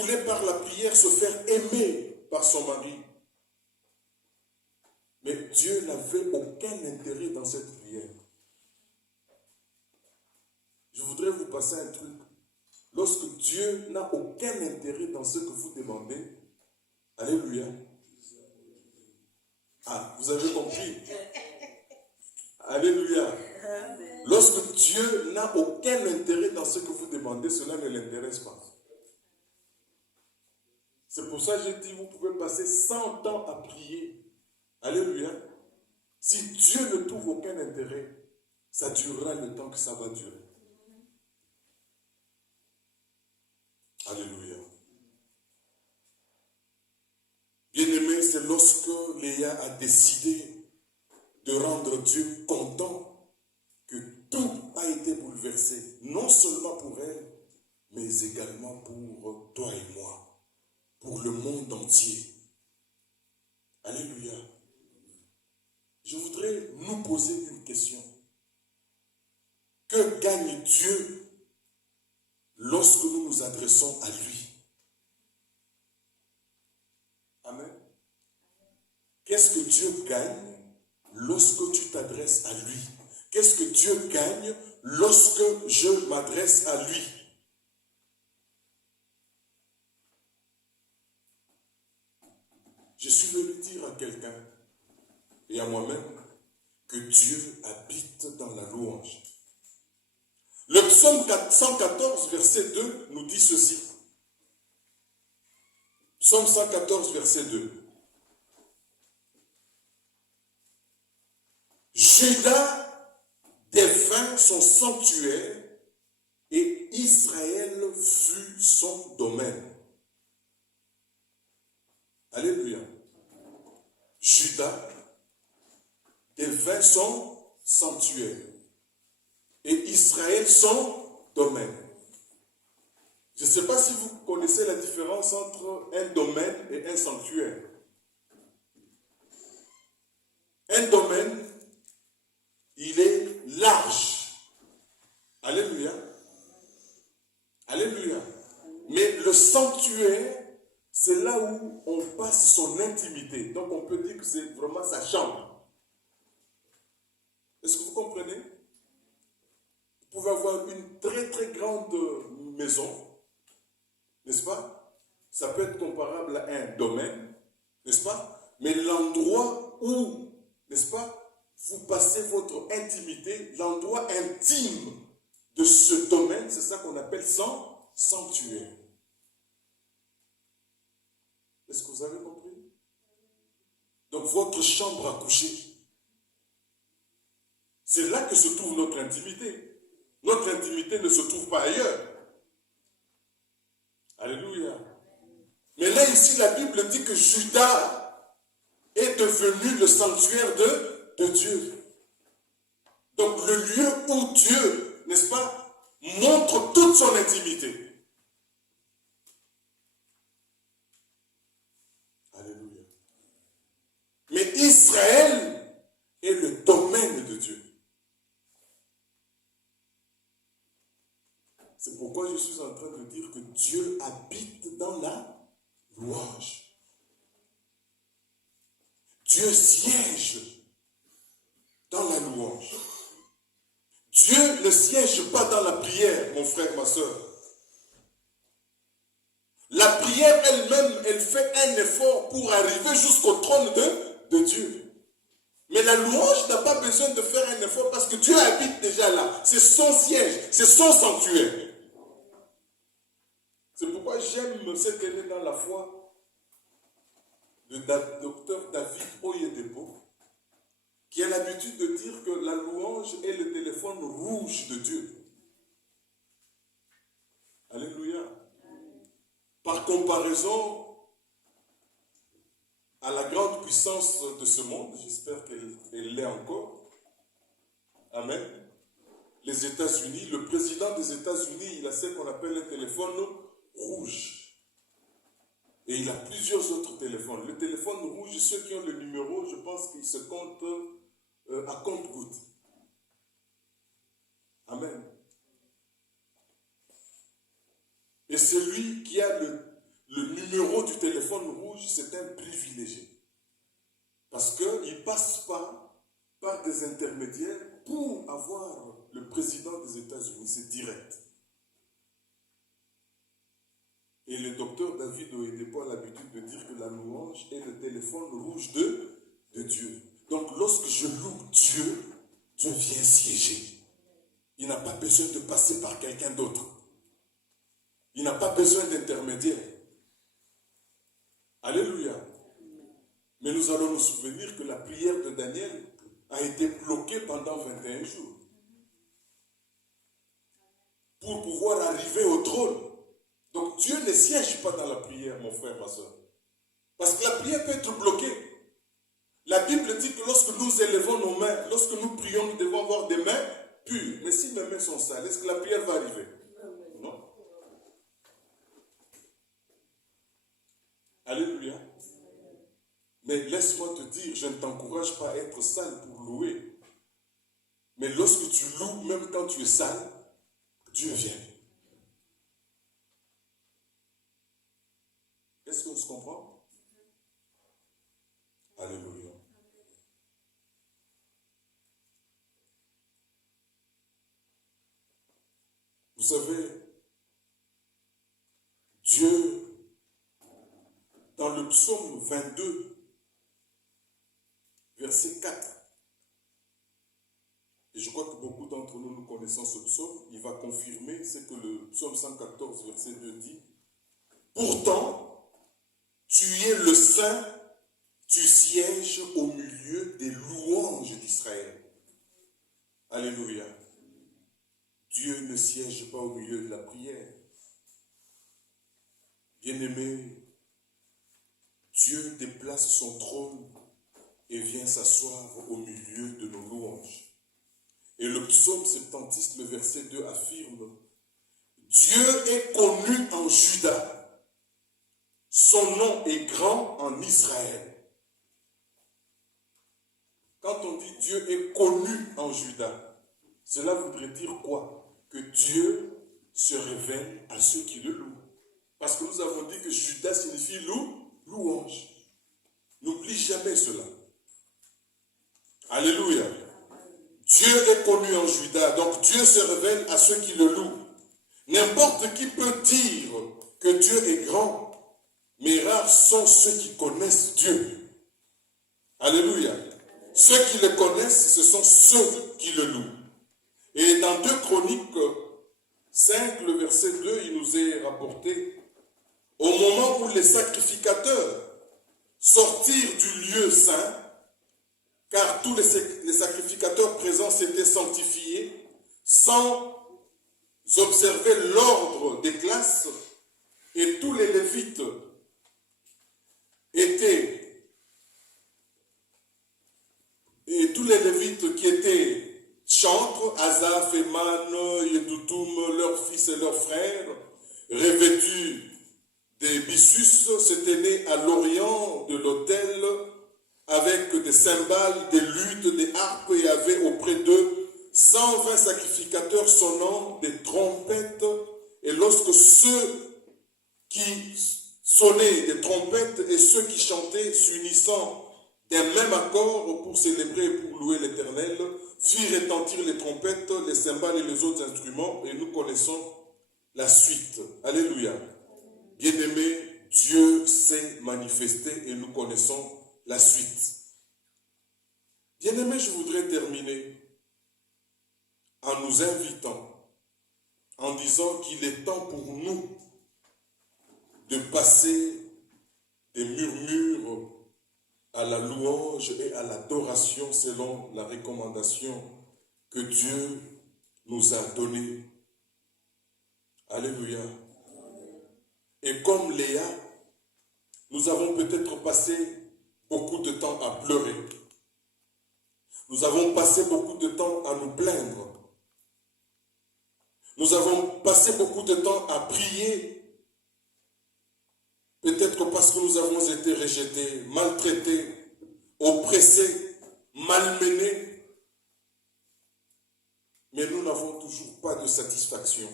voulait par la prière se faire aimer par son mari. Mais Dieu n'avait aucun intérêt dans cette prière. Je voudrais vous passer un truc. Lorsque Dieu n'a aucun intérêt dans ce que vous demandez, alléluia. Ah, vous avez compris? Alléluia. Lorsque Dieu n'a aucun intérêt dans ce que vous demandez, cela ne l'intéresse pas. C'est pour ça que j'ai dit, vous pouvez passer 100 ans à prier. Alléluia. Si Dieu ne trouve aucun intérêt, ça durera le temps que ça va durer. Alléluia. Bien-aimé, c'est lorsque Léa a décidé de rendre Dieu content que tout a été bouleversé, non seulement pour elle, mais également pour toi et moi, pour le monde entier. Alléluia. Je voudrais nous poser une question. Que gagne Dieu lorsque nous nous adressons à lui? Amen. Qu'est-ce que Dieu gagne lorsque tu t'adresses à lui? Qu'est-ce que Dieu gagne lorsque je m'adresse à lui? Je suis venu dire à quelqu'un et à moi-même que Dieu habite dans la louange. Le psaume 114, verset 2 nous dit ceci. Psaume 114, verset 2. Juda devint son sanctuaire et Israël fut son domaine. Alléluia. Juda devint son sanctuaire et Israël son domaine. Je ne sais pas si vous connaissez la différence entre un domaine et un sanctuaire. Un domaine, il est large. Alléluia. Alléluia. Mais le sanctuaire, c'est là où on passe son intimité. Donc on peut dire que c'est vraiment sa chambre. Est-ce que vous comprenez? Vous pouvez avoir une très très grande maison, n'est-ce pas? Ça peut être comparable à un domaine, n'est-ce pas? Mais l'endroit où, n'est-ce pas, vous passez votre intimité, l'endroit intime de ce domaine, c'est ça qu'on appelle sanctuaire. Est-ce que vous avez compris? Donc votre chambre à coucher, c'est là que se trouve notre intimité. Notre intimité ne se trouve pas ailleurs. Alléluia. Mais là, ici, la Bible dit que Juda est devenu le sanctuaire de Dieu. Donc, le lieu où Dieu, n'est-ce pas, montre toute son intimité. Alléluia. Mais Israël est le domaine de Dieu. C'est pourquoi je suis en train de dire que Dieu habite dans la louange. Dieu siège dans la louange. Dieu ne siège pas dans la prière, mon frère, ma soeur. La prière elle-même, elle fait un effort pour arriver jusqu'au trône de Dieu. Mais la louange n'a pas besoin de faire un effort parce que Dieu habite déjà là. C'est son siège, c'est son sanctuaire. C'est pourquoi j'aime cette année dans la foi le docteur David Oyedepo, qui a l'habitude de dire que la louange est le téléphone rouge de Dieu. Alléluia. Par comparaison à la grande puissance de ce monde, j'espère qu'elle l'est encore. Amen. Les États-Unis, le président des États-Unis, il a ce qu'on appelle un téléphone rouge. Et il a plusieurs autres téléphones. Le téléphone rouge, ceux qui ont le numéro, je pense qu'ils se comptent à compte-gouttes. Amen. Et celui qui a numéro du téléphone rouge, c'est un privilégié. Parce qu'il ne passe pas par des intermédiaires pour avoir le président des États-Unis. C'est direct. Et le docteur David Oyedepo a l'habitude de dire que la louange est le téléphone rouge de Dieu. Donc lorsque je loue Dieu, Dieu vient siéger. Il n'a pas besoin de passer par quelqu'un d'autre. Il n'a pas besoin d'intermédiaire. Alléluia. Mais nous allons nous souvenir que la prière de Daniel a été bloquée pendant 21 jours. Pour pouvoir arriver au trône. Donc Dieu ne siège pas dans la prière, mon frère, ma soeur. Parce que la prière peut être bloquée. La Bible dit que lorsque nous élevons nos mains, lorsque nous prions, nous devons avoir des mains pures. Mais si mes mains sont sales, est-ce que la prière va arriver? Non. Alléluia. Mais laisse-moi te dire, je ne t'encourage pas à être sale pour louer. Mais lorsque tu loues, même quand tu es sale, Dieu vient. Est-ce qu'on se comprend? Alléluia. Vous savez, Dieu, dans le psaume 22, verset 4, et je crois que beaucoup d'entre nous, nous connaissons ce psaume, il va confirmer ce que le psaume 114, verset 2 dit. Pourtant, tu es le Saint, tu sièges au milieu des louanges d'Israël. Alléluia. Dieu ne siège pas au milieu de la prière. Bien-aimé, Dieu déplace son trône et vient s'asseoir au milieu de nos louanges. Et le psaume 70, le verset 2 affirme, Dieu est connu en Juda. Son nom est grand en Israël. Quand on dit Dieu est connu en Juda, cela voudrait dire quoi? Que Dieu se révèle à ceux qui le louent. Parce que nous avons dit que Juda signifie louange. N'oublie jamais cela. Alléluia. Dieu est connu en Juda, donc Dieu se révèle à ceux qui le louent. N'importe qui peut dire que Dieu est grand, mais rares sont ceux qui connaissent Dieu. Alléluia. Ceux qui le connaissent, ce sont ceux qui le louent. Et dans 2 Chroniques 5, le verset 2, il nous est rapporté, au moment où les sacrificateurs sortirent du lieu saint, car tous les sacrificateurs présents s'étaient sanctifiés, sans observer l'ordre des classes, et tous les Lévites qui étaient chantres, Asaph, Éman, Yedoutoum, leurs fils et leurs frères, revêtus des byssus, s'étaient nés à l'orient de l'autel, avec des cymbales, des luttes, des harpes, et avaient auprès d'eux 120 sacrificateurs sonnant des trompettes. Et lorsque ceux qui sonnaient des trompettes et ceux qui chantaient, s'unissant d'un même accord pour célébrer et pour louer l'Éternel, firent retentir les trompettes, les cymbales et les autres instruments, et nous connaissons la suite. Alléluia. Bien-aimé, Dieu s'est manifesté et nous connaissons la suite. Bien-aimé, je voudrais terminer en nous invitant, en disant qu'il est temps pour nous de passer des murmures à la louange et à l'adoration selon la recommandation que Dieu nous a donnée. Alléluia. Et comme Léa, nous avons peut-être passé beaucoup de temps à pleurer. Nous avons passé beaucoup de temps à nous plaindre. Nous avons passé beaucoup de temps à prier. Peut-être parce que nous avons été rejetés, maltraités, oppressés, malmenés. Mais nous n'avons toujours pas de satisfaction.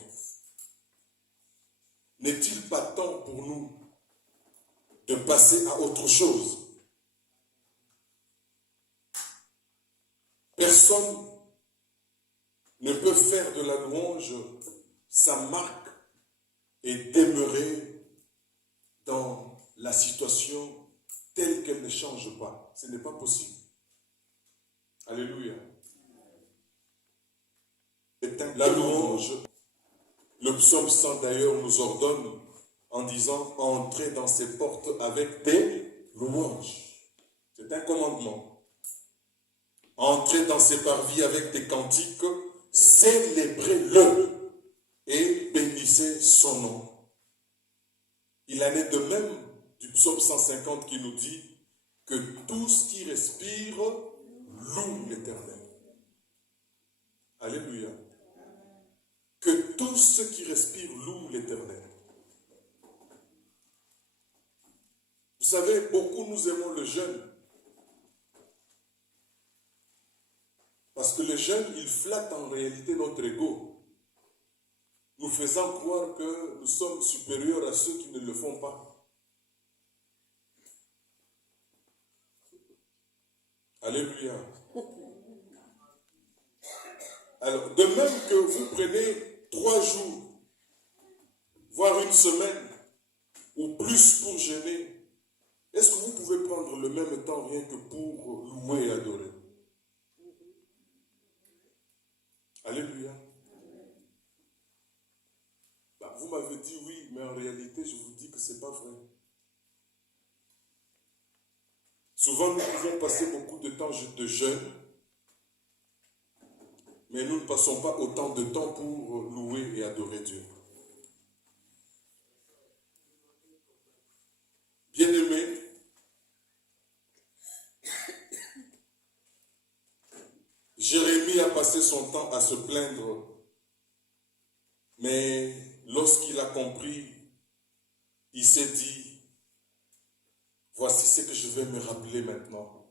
N'est-il pas temps pour nous de passer à autre chose. Personne ne peut faire de la louange sa marque et demeurer dans la situation telle qu'elle ne change pas. Ce n'est pas possible. Alléluia. La louange, le psaume 100 d'ailleurs nous ordonne en disant « Entrez dans ses portes avec des louanges ». C'est un commandement. Entrez dans ses parvis avec des cantiques, célébrez-le et bénissez son nom. Il en est de même du psaume 150 qui nous dit que tout ce qui respire loue l'Éternel. Alléluia. Que tout ce qui respire loue l'Éternel. Vous savez, beaucoup nous aimons le jeûne. Parce que le jeûne, il flatte en réalité notre ego, nous faisant croire que nous sommes supérieurs à ceux qui ne le font pas. Alléluia. Alors, de même que vous prenez 3 jours, voire une semaine, ou plus pour jeûner, est-ce que vous pouvez prendre le même temps rien que pour louer et adorer? Alléluia. Vous m'avez dit oui, mais en réalité, je vous dis que ce n'est pas vrai. Souvent, nous pouvons passer beaucoup de temps de jeûne, mais nous ne passons pas autant de temps pour louer et adorer Dieu. Bien-aimés, Jérémie a passé son temps à se plaindre, mais lorsqu'il a compris, il s'est dit, voici ce que je vais me rappeler maintenant,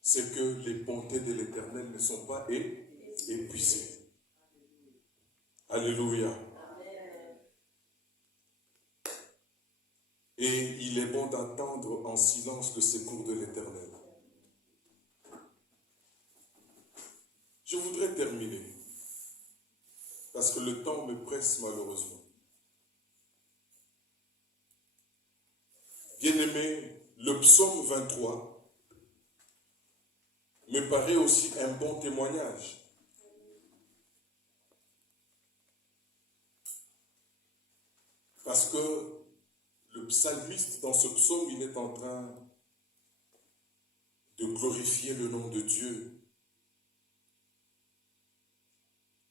c'est que les bontés de l'Éternel ne sont pas épuisées. Alléluia. Et il est bon d'attendre en silence le secours de l'Éternel. Je voudrais terminer, parce que le temps me presse malheureusement. Bien-aimé, le psaume 23 me paraît aussi un bon témoignage. Parce que le psalmiste, dans ce psaume, il est en train de glorifier le nom de Dieu.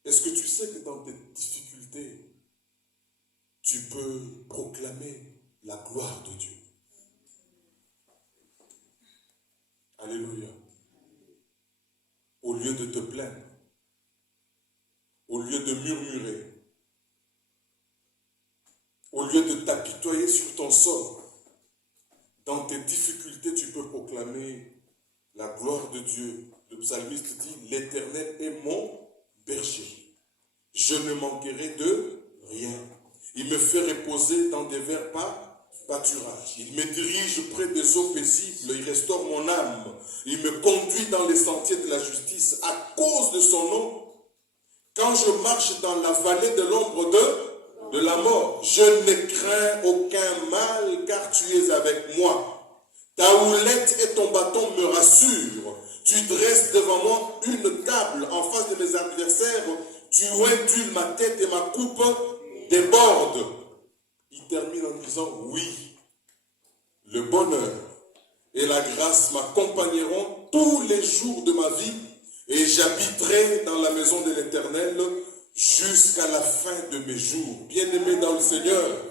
Est-ce que tu sais que dans tes difficultés, tu peux proclamer la gloire de Dieu? Alléluia. Au lieu de te plaindre, au lieu de murmurer, au lieu de t'apitoyer sur ton sort, dans tes difficultés, tu peux proclamer la gloire de Dieu. Le psalmiste dit, l'Éternel est mon berger. Je ne manquerai de rien. Il me fait reposer dans des verts pâturages. Il me dirige près des eaux paisibles. Il restaure mon âme. Il me conduit dans les sentiers de la justice à cause de son nom. Quand je marche dans la vallée de l'ombre de la mort, je ne crains aucun mal car tu es avec moi. Ta houlette et ton bâton me rassurent. Tu dresses devant moi une table en face de mes adversaires. Tu induis ma tête et ma coupe déborde. Il termine en disant, oui, le bonheur et la grâce m'accompagneront tous les jours de ma vie et j'habiterai dans la maison de l'Éternel jusqu'à la fin de mes jours. Bien-aimés dans le Seigneur,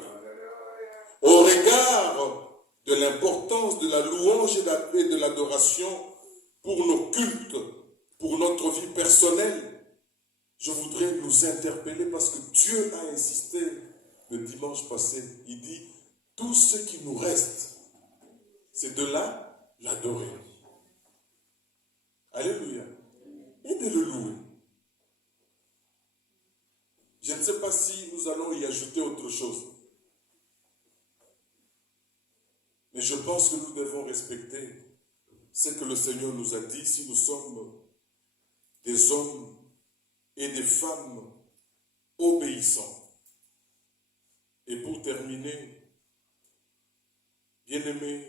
au regard de l'importance de la louange et de l'adoration pour nos cultes, pour notre vie personnelle, je voudrais nous interpeller parce que Dieu a insisté le dimanche passé. Il dit, tout ce qui nous reste, c'est de l'adorer. Alléluia. Et de le louer. Je ne sais pas si nous allons y ajouter autre chose. Mais Et je pense que nous devons respecter ce que le Seigneur nous a dit si nous sommes des hommes et des femmes obéissants. Et pour terminer, bien-aimés,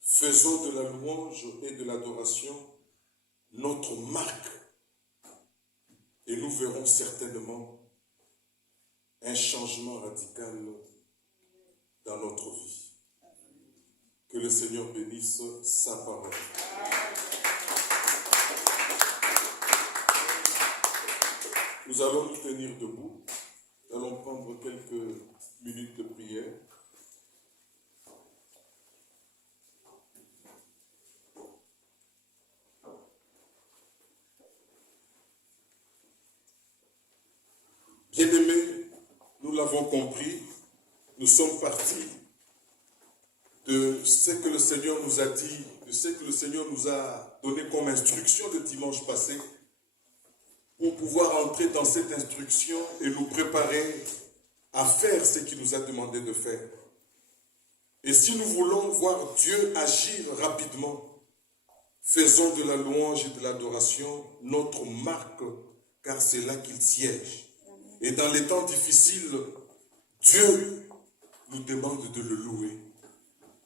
faisons de la louange et de l'adoration notre marque. Et nous verrons certainement un changement radical dans notre vie. Que le Seigneur bénisse sa parole. Nous allons nous tenir debout. Nous allons prendre quelques minutes de prière. Bien-aimés, nous l'avons compris, nous sommes partis de ce que le Seigneur nous a dit, de ce que le Seigneur nous a donné comme instruction le dimanche passé, pour pouvoir entrer dans cette instruction et nous préparer à faire ce qu'il nous a demandé de faire. Et si nous voulons voir Dieu agir rapidement, faisons de la louange et de l'adoration notre marque, car c'est là qu'il siège. Et dans les temps difficiles, Dieu nous demande de le louer.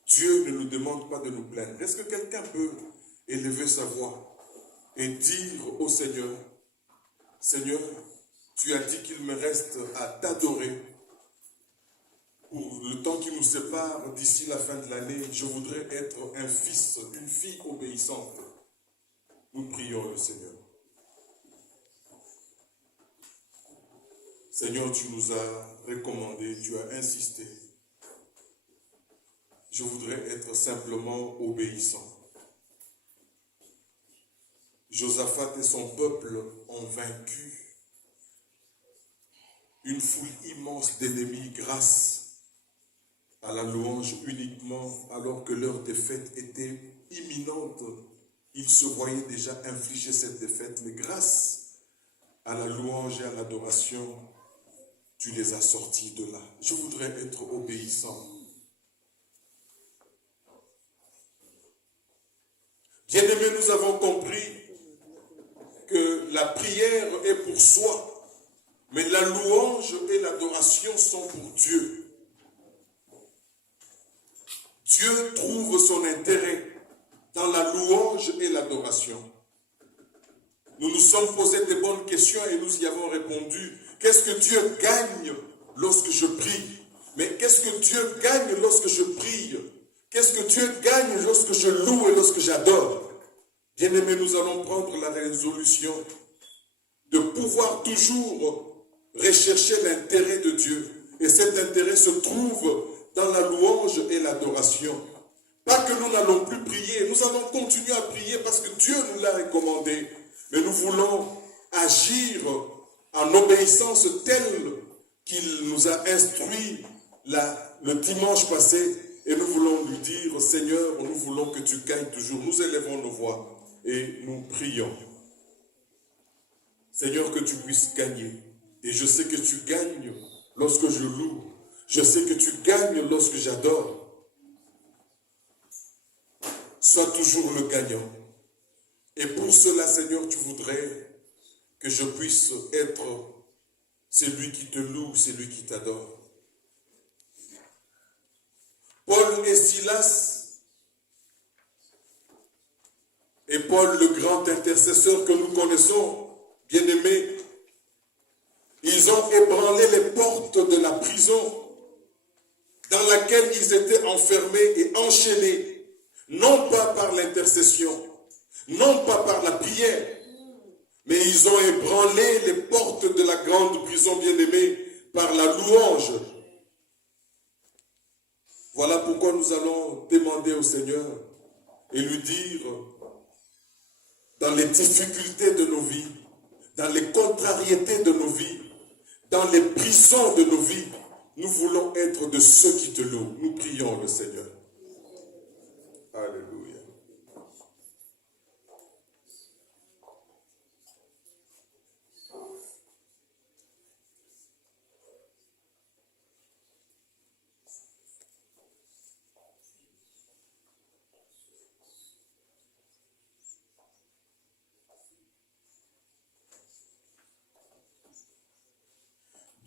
Dieu ne nous demande pas de nous plaindre. Est-ce que quelqu'un peut élever sa voix et dire au Seigneur, Seigneur, tu as dit qu'il me reste à t'adorer pour le temps qui nous sépare d'ici la fin de l'année. Je voudrais être un fils, une fille obéissante. Nous prions le Seigneur. Seigneur, tu nous as recommandé, tu as insisté. Je voudrais être simplement obéissant. Josaphat et son peuple ont vaincu une foule immense d'ennemis grâce à la louange uniquement, alors que leur défaite était imminente. Ils se voyaient déjà infliger cette défaite, mais grâce à la louange et à l'adoration, tu les as sortis de là. Je voudrais être obéissant. Bien-aimés, nous avons compris que la prière est pour soi, mais la louange et l'adoration sont pour Dieu. Dieu trouve son intérêt dans la louange et l'adoration. Nous nous sommes posé de bonnes questions et nous y avons répondu. Qu'est-ce que Dieu gagne lorsque je prie? Mais qu'est-ce que Dieu gagne lorsque je prie? Qu'est-ce que Dieu gagne lorsque je loue et lorsque j'adore? Bien-aimés, nous allons prendre la résolution de pouvoir toujours rechercher l'intérêt de Dieu. Et cet intérêt se trouve dans la louange et l'adoration. Pas que nous n'allons plus prier, nous allons continuer à prier parce que Dieu nous l'a recommandé. Mais nous voulons agir en obéissance telle qu'il nous a instruit le dimanche passé. Et nous voulons lui dire, Seigneur, nous voulons que tu gagnes toujours. Nous élevons nos voix et nous prions. Seigneur, que tu puisses gagner. Et je sais que tu gagnes lorsque je loue. Je sais que tu gagnes lorsque j'adore. Sois toujours le gagnant. Et pour cela, Seigneur, tu voudrais que je puisse être celui qui te loue, celui qui t'adore. Paul et Silas, et Paul, le grand intercesseur que nous connaissons, bien-aimés, ils ont ébranlé les portes de la prison dans laquelle ils étaient enfermés et enchaînés, non pas par l'intercession, non pas par la prière, mais ils ont ébranlé les portes de la grande prison, bien-aimée, par la louange. Voilà pourquoi nous allons demander au Seigneur et lui dire, dans les difficultés de nos vies, dans les contrariétés de nos vies, dans les prisons de nos vies, nous voulons être de ceux qui te louent. Nous prions le Seigneur. Alléluia.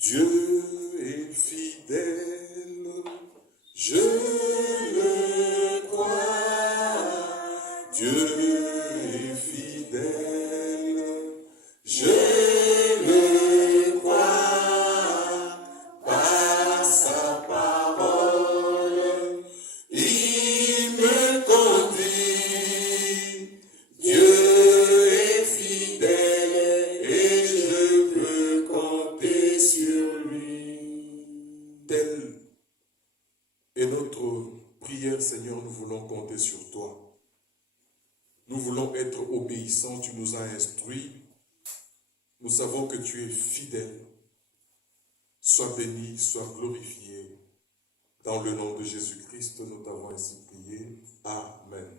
Dieu est fidèle, je le crois. Dieu est fidèle, je le crois. Par sa parole, il me conduit. Dieu est fidèle et je peux compter sur lui. Telle est notre prière, Seigneur, nous voulons compter sur toi. Nous voulons être obéissants, tu nous as instruits. Nous savons que tu es fidèle. Sois béni, sois glorifié. Dans le nom de Jésus-Christ, nous t'avons ainsi prié. Amen.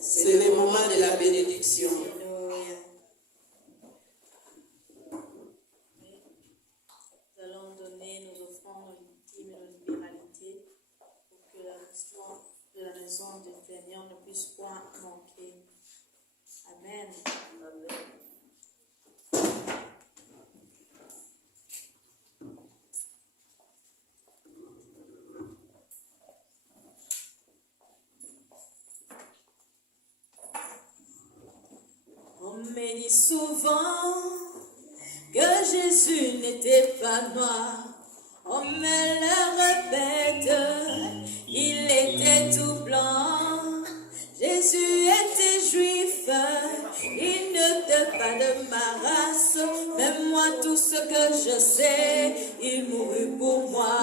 C'est le moment de la bénédiction. Nous allons donner nos offrandes ultimes et nos libéralités pour que la mission de la maison du Seigneur ne puisse point manquer. Amen. On me dit souvent que Jésus n'était pas noir. On me le répète, il était tout blanc. Jésus était juif, il n'était pas de ma race. Même moi, tout ce que je sais, il mourut pour moi.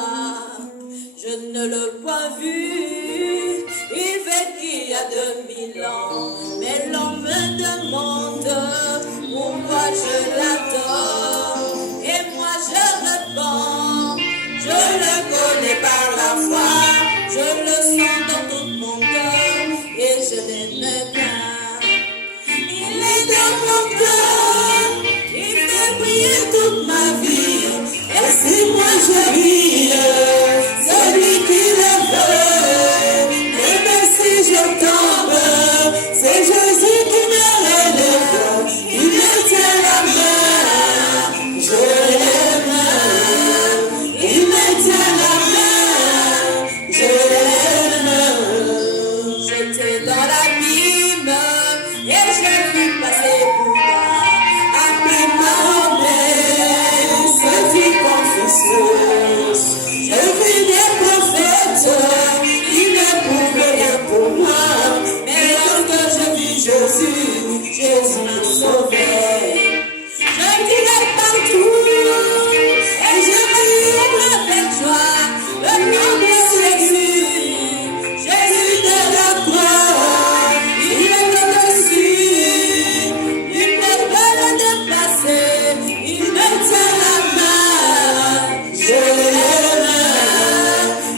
Je ne l'ai pas vu, il vécut il y a 2000 ans. Mais l'on me demande pourquoi je l'adore. Et moi je réponds, je le connais par la foi. Je le sens dans tout mon cœur et je l'aime bien. Il est dans mon cœur, il fait briller toute ma vie. Et si moi je vis, celui qui le veut, et même si je tombe, c'est Jésus qui me relève. Il me tient la main, je l'aime. Il me tient la main, je l'aime. J'étais dans l'abîme et je vis passer Bouddha. Après ma mère, c'est une confession. Je vis des prophètes, ils ne pouvaient rien pour moi. Mais lorsque je vis Jésus, Jésus m'a sauvé. Je dirai partout et je vivrai avec joie le nom de Jésus. Jésus de la croix, il est au-dessus, il ne peut le dépasser, il me tient la main, je l'aime.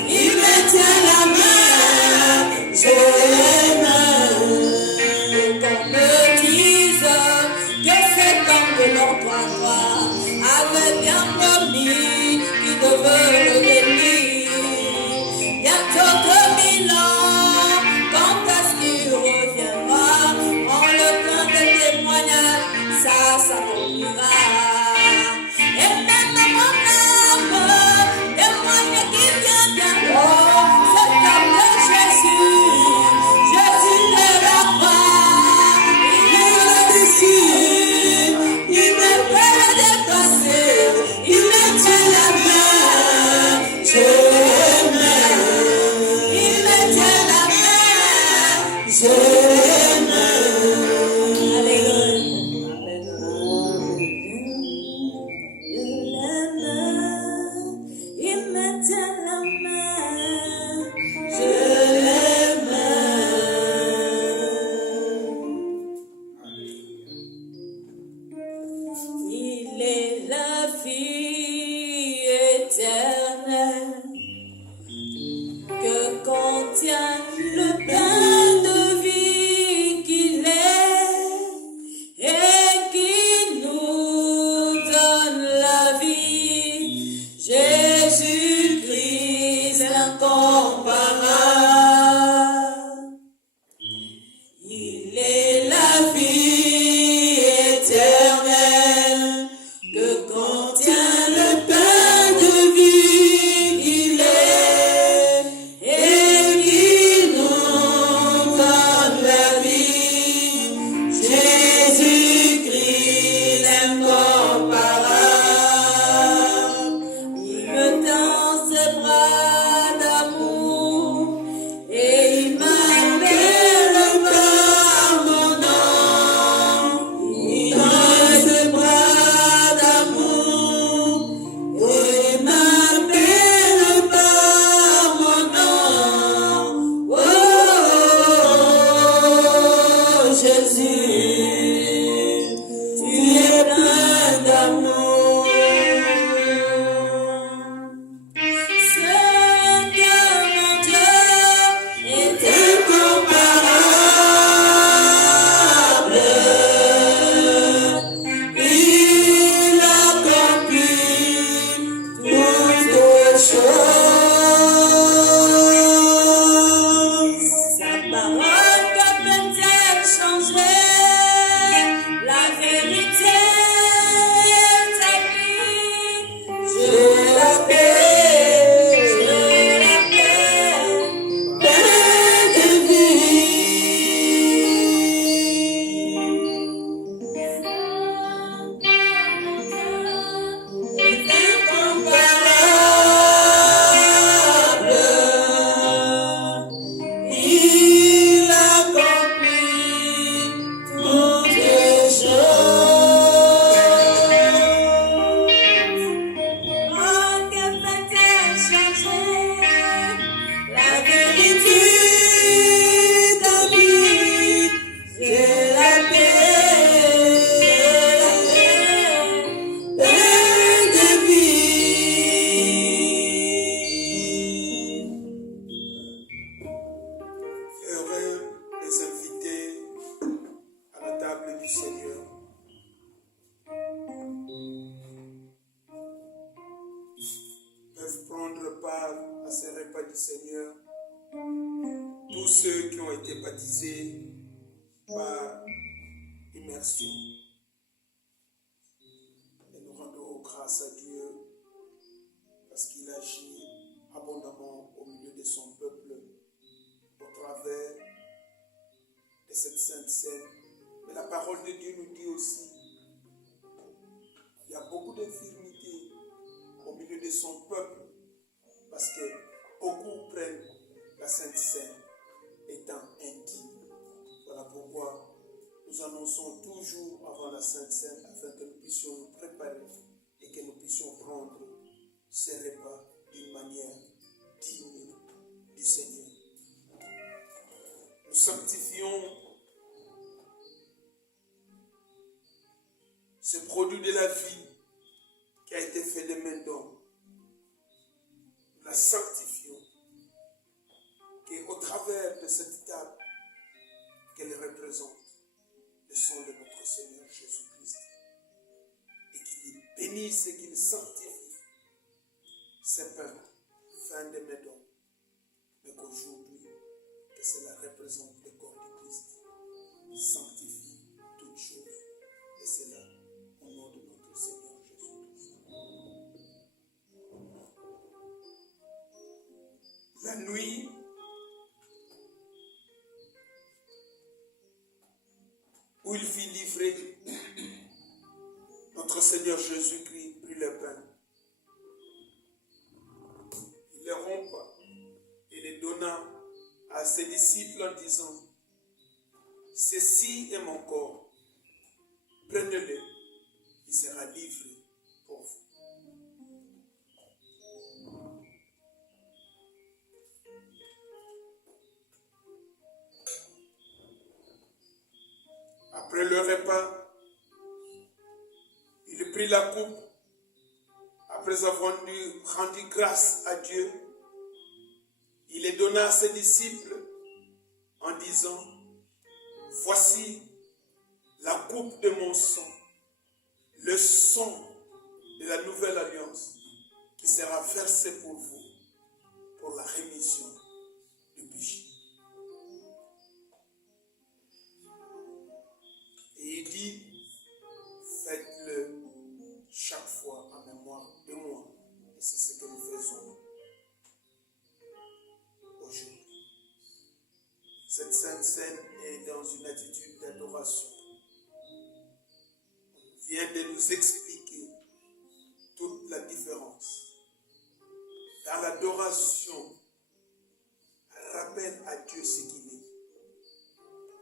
Il me tient la main, je l'aime. Qu'on me dise que cet homme de l'entourage avait bien promis qu'il devait le bénir. Bientôt 2000 ans, quand est-ce qu'il reviendra? En le temps de témoignage, ça s'accomplira. Et même mon âme témoigne qu'il vient bientôt. C'est comme de Jésus, Jésus de la croix. Il est au-dessus, il ne peut le dépasser. Il me tient la main, je l'aime. Il me tient la main, je l'aime. Alléluia. vie éternelle que contient le pain de vie qu'il est et qui nous donne la vie. Jésus-Christ l'incomparable, il me tend ses bras d'amour et il m'appelle par mon nom. Il tend ses bras d'amour et il m'appelle par mon nom. Oh, Jésus, tu es plein d'amour. Seigneur mon Dieu est incomparable. Il accomplit toutes choses. Sa parole que peut-elle changer? La vérité établie. J'ai la paix, paix de vie. Est incomparable. Il accomplit toutes choses. Oh, que peut-elle changer? La vérité établie. J'ai la paix de vie. Heureux les invités à la table du Seigneur. Peuvent prendre part à ces repas du Seigneur tous ceux qui ont été baptisés par immersion. Et nous rendons grâce à Dieu parce qu'il agit abondamment au milieu de son peuple au travers de cette sainte scène. Mais la parole de Dieu nous dit aussi qu'il y a beaucoup d'infirmités au milieu de son peuple parce que beaucoup prennent la sainte scène étant indignes. Voilà pourquoi nous annonçons toujours avant la sainte scène afin que nous puissions nous préparer et que nous puissions prendre ces repas d'une manière digne du Seigneur. Nous sanctifions ce produit de la vie qui a été fait de main d'homme. Nous la sanctifions, qu'au travers de cette table qu'elle représente le sang de notre Seigneur Jésus-Christ, et qu'il bénisse et qu'il sanctifie ces pains faits de main d'homme, mais qu'aujourd'hui, que cela représente le corps du Christ, sanctifie toutes choses, et cela au nom de notre Seigneur Jésus-Christ. La nuit où il fit livrer, notre Seigneur Jésus-Christ prit le pain. Il le rompa et le donna à ses disciples en disant: ceci est mon corps, prenez-le, il sera livré pour vous. Après le repas, il prit la coupe, après avoir rendu grâce à Dieu, il les donna à ses disciples en disant: voici la coupe de mon sang, le sang de la nouvelle alliance qui sera versé pour vous pour la rémission du péché. l'adoration. On vient de nous expliquer toute la différence. Dans l'adoration, rappelle à Dieu ce qu'il est.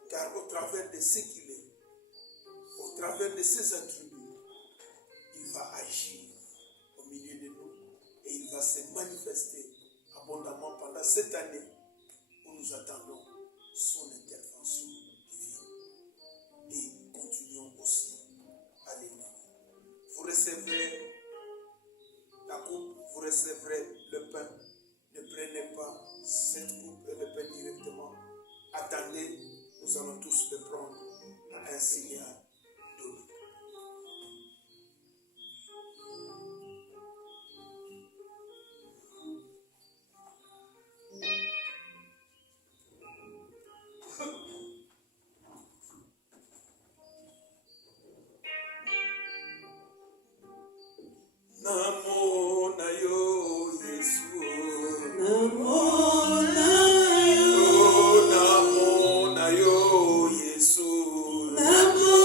Car au travers de ce qu'il est, au travers de ses attributs, il va agir au milieu de nous et il va se manifester abondamment pendant cette année où nous attendons son intervention divine. Et continuons aussi. Alléluia. Vous recevrez la coupe, vous recevrez le pain. Ne prenez pas cette coupe et le pain directement. Attendez, nous allons tous le prendre à un signal donné. Namo na yo Yesu. Namo na yo Yesu. Namo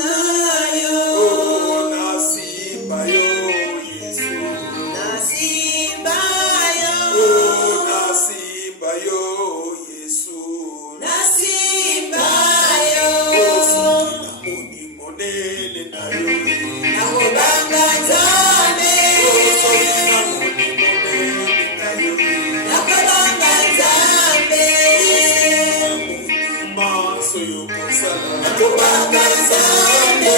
na yo. Nasimba yo Yesu. Nasimba yo. Nasimba yo Yesu. Nasimba yo. Namoni monene na yo. Nakobanga Zambe,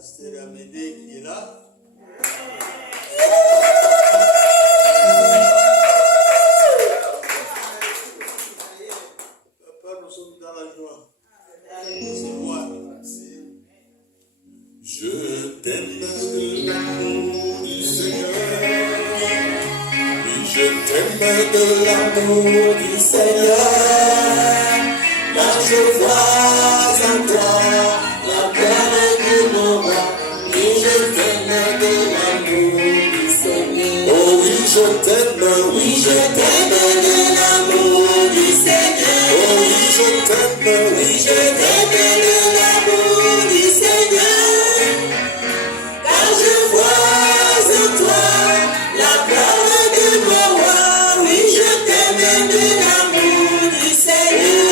Pasteur Amédée qui est là. Papa, nous sommes dans la joie. C'est moi. Je t'aime de l'amour du Seigneur. Oui, je t'aime de l'amour du Seigneur. Car je vois en toi la gloire de mon roi. Oui, je t'aime de l'amour du Seigneur. Oh oui, je t'aime, oui, je t'aime de l'amour du Seigneur. Oh oui, je t'aime, oui, je t'aime de l'amour du Seigneur. Car je vois en toi la gloire de mon roi. Oui, je t'aime de l'amour du Seigneur.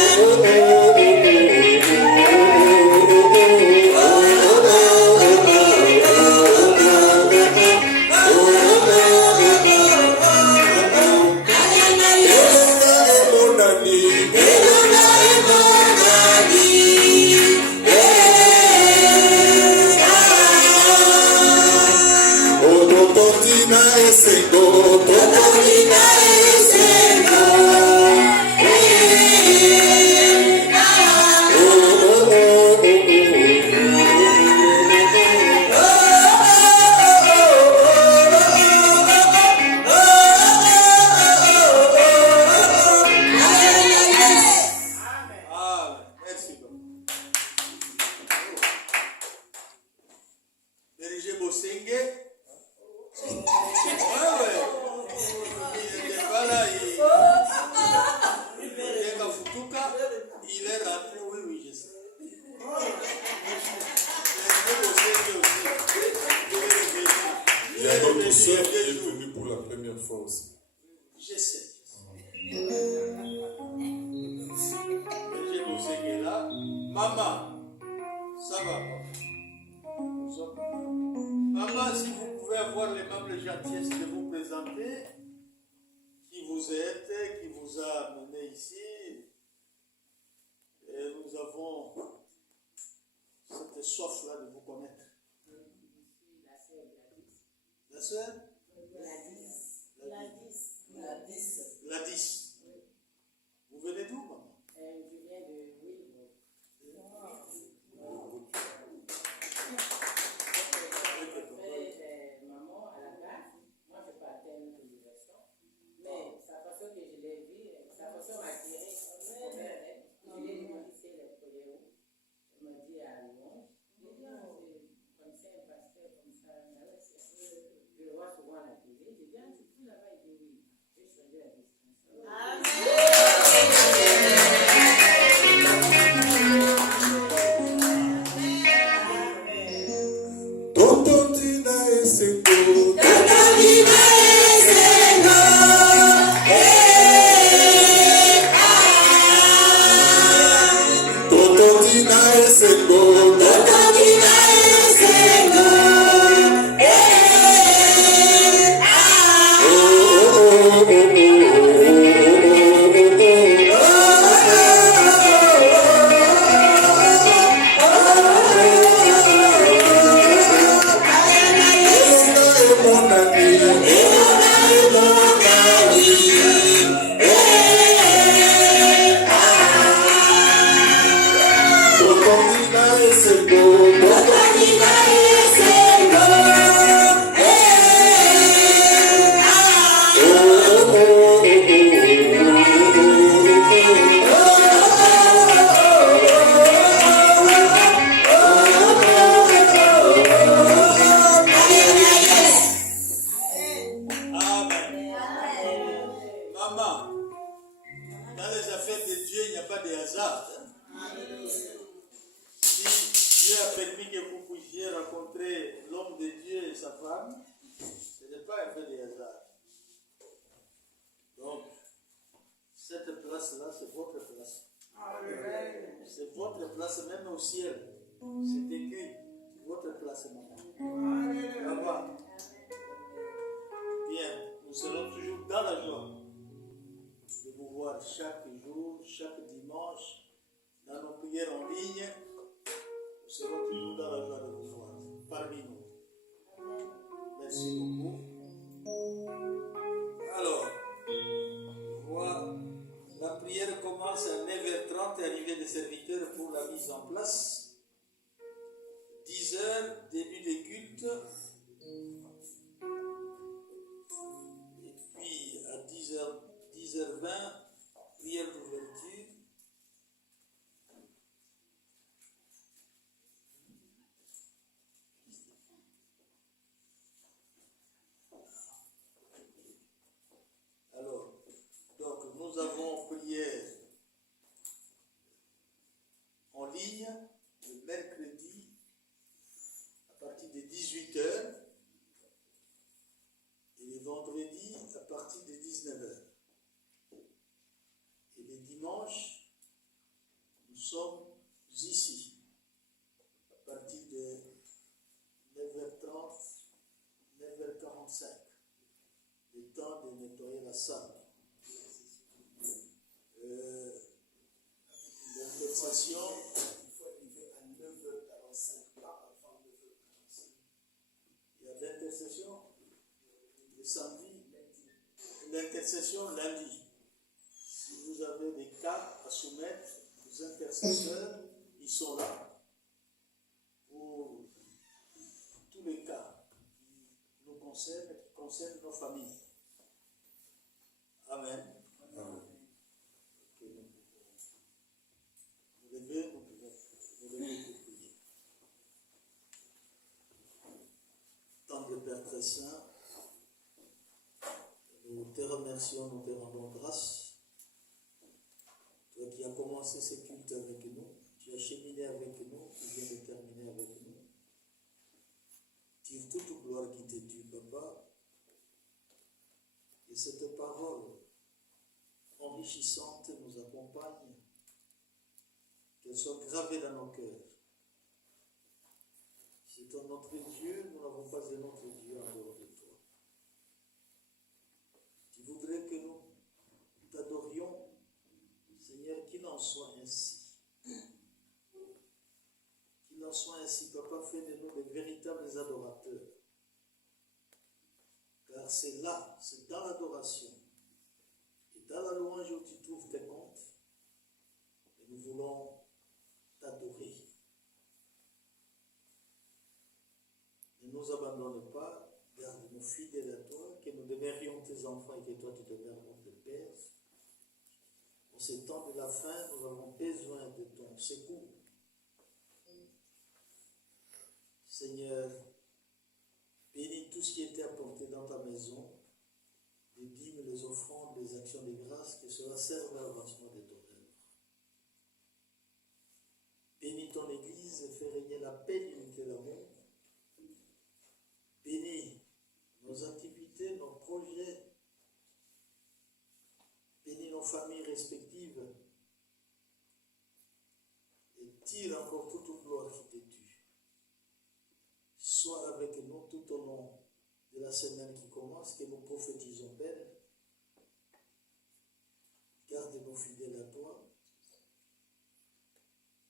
avoir l'aimable gentillesse de vous présenter qui vous êtes, qui vous a amené ici. Et nous avons cette soif-là de vous connaître. La sœur Gladys. Vous venez d'où, maman? Je viens de Wilbur. Maman à la base, moi je partais à une conversation, mais sa façon que je l'ai vue, sa façon m'a tiré envers elle. Je lui ai demandé si elle prenait où. Elle m'a dit à Lyon. Je lui ai dit, je connaissais un pasteur comme ça. Je le vois souvent à la télé. Je lui ai dit, tu es là-bas? Il dit oui. J'ai changé la destination. Tototina esengo, Tototina esengo, nous avons prière en ligne le mercredi à partir de 18h et le vendredi à partir de 19h. Et le dimanche, nous sommes ici à partir de 9h30, 9h45. Le temps de nettoyer la salle. L'intercession, Il faut arriver à 9h45, pas avant 9h45. il y a l'intercession le samedi, l'intercession lundi. Si vous avez des cas à soumettre, les intercesseurs, ils sont là pour tous les cas qui nous concernent, qui concernent nos familles. Amen. Amen. Vous levez pour prier. Tendre Père très saint, nous te remercions, nous te rendons grâce. Toi qui as commencé ce culte avec nous, tu as cheminé avec nous, tu viens de terminer avec nous. Tire toute gloire qui t'est due, Papa. Et cette parole enrichissante nous accompagne, qu'elle soit gravée dans nos cœurs. C'est toi notre Dieu, nous n'avons pas un autre Dieu en dehors de toi. voudrais que nous t'adorions, Seigneur, qu'il en soit ainsi. Qu'il en soit ainsi, Papa, fais de nous des véritables adorateurs. Car c'est là, c'est dans l'adoration et dans la louange où tu trouves tes comptes. Et nous voulons t'adorer. Ne nous abandonne pas, garde-nous fidèles à toi, que nous demeurions tes enfants et que toi tu demeures notre Père. En ces temps de la fin, nous avons besoin de ton secours. Seigneur, bénis tout ce qui était apporté dans ta maison, les dîmes, les offrandes, les actions de grâce, que cela serve à l'avancement de ton œuvre. Bénis ton Église et fais régner la paix, l'unité, l'amour. Bénis nos activités, nos projets. Bénis nos familles respectives. Et tire encore toute gloire qui t'est due. Sois avec nous tout au long de la semaine qui commence, que nous prophétisons belle. Garde-nous fidèles à toi.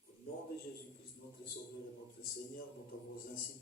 Au nom de Jésus-Christ, notre Sauveur et notre Seigneur, dont avons ainsi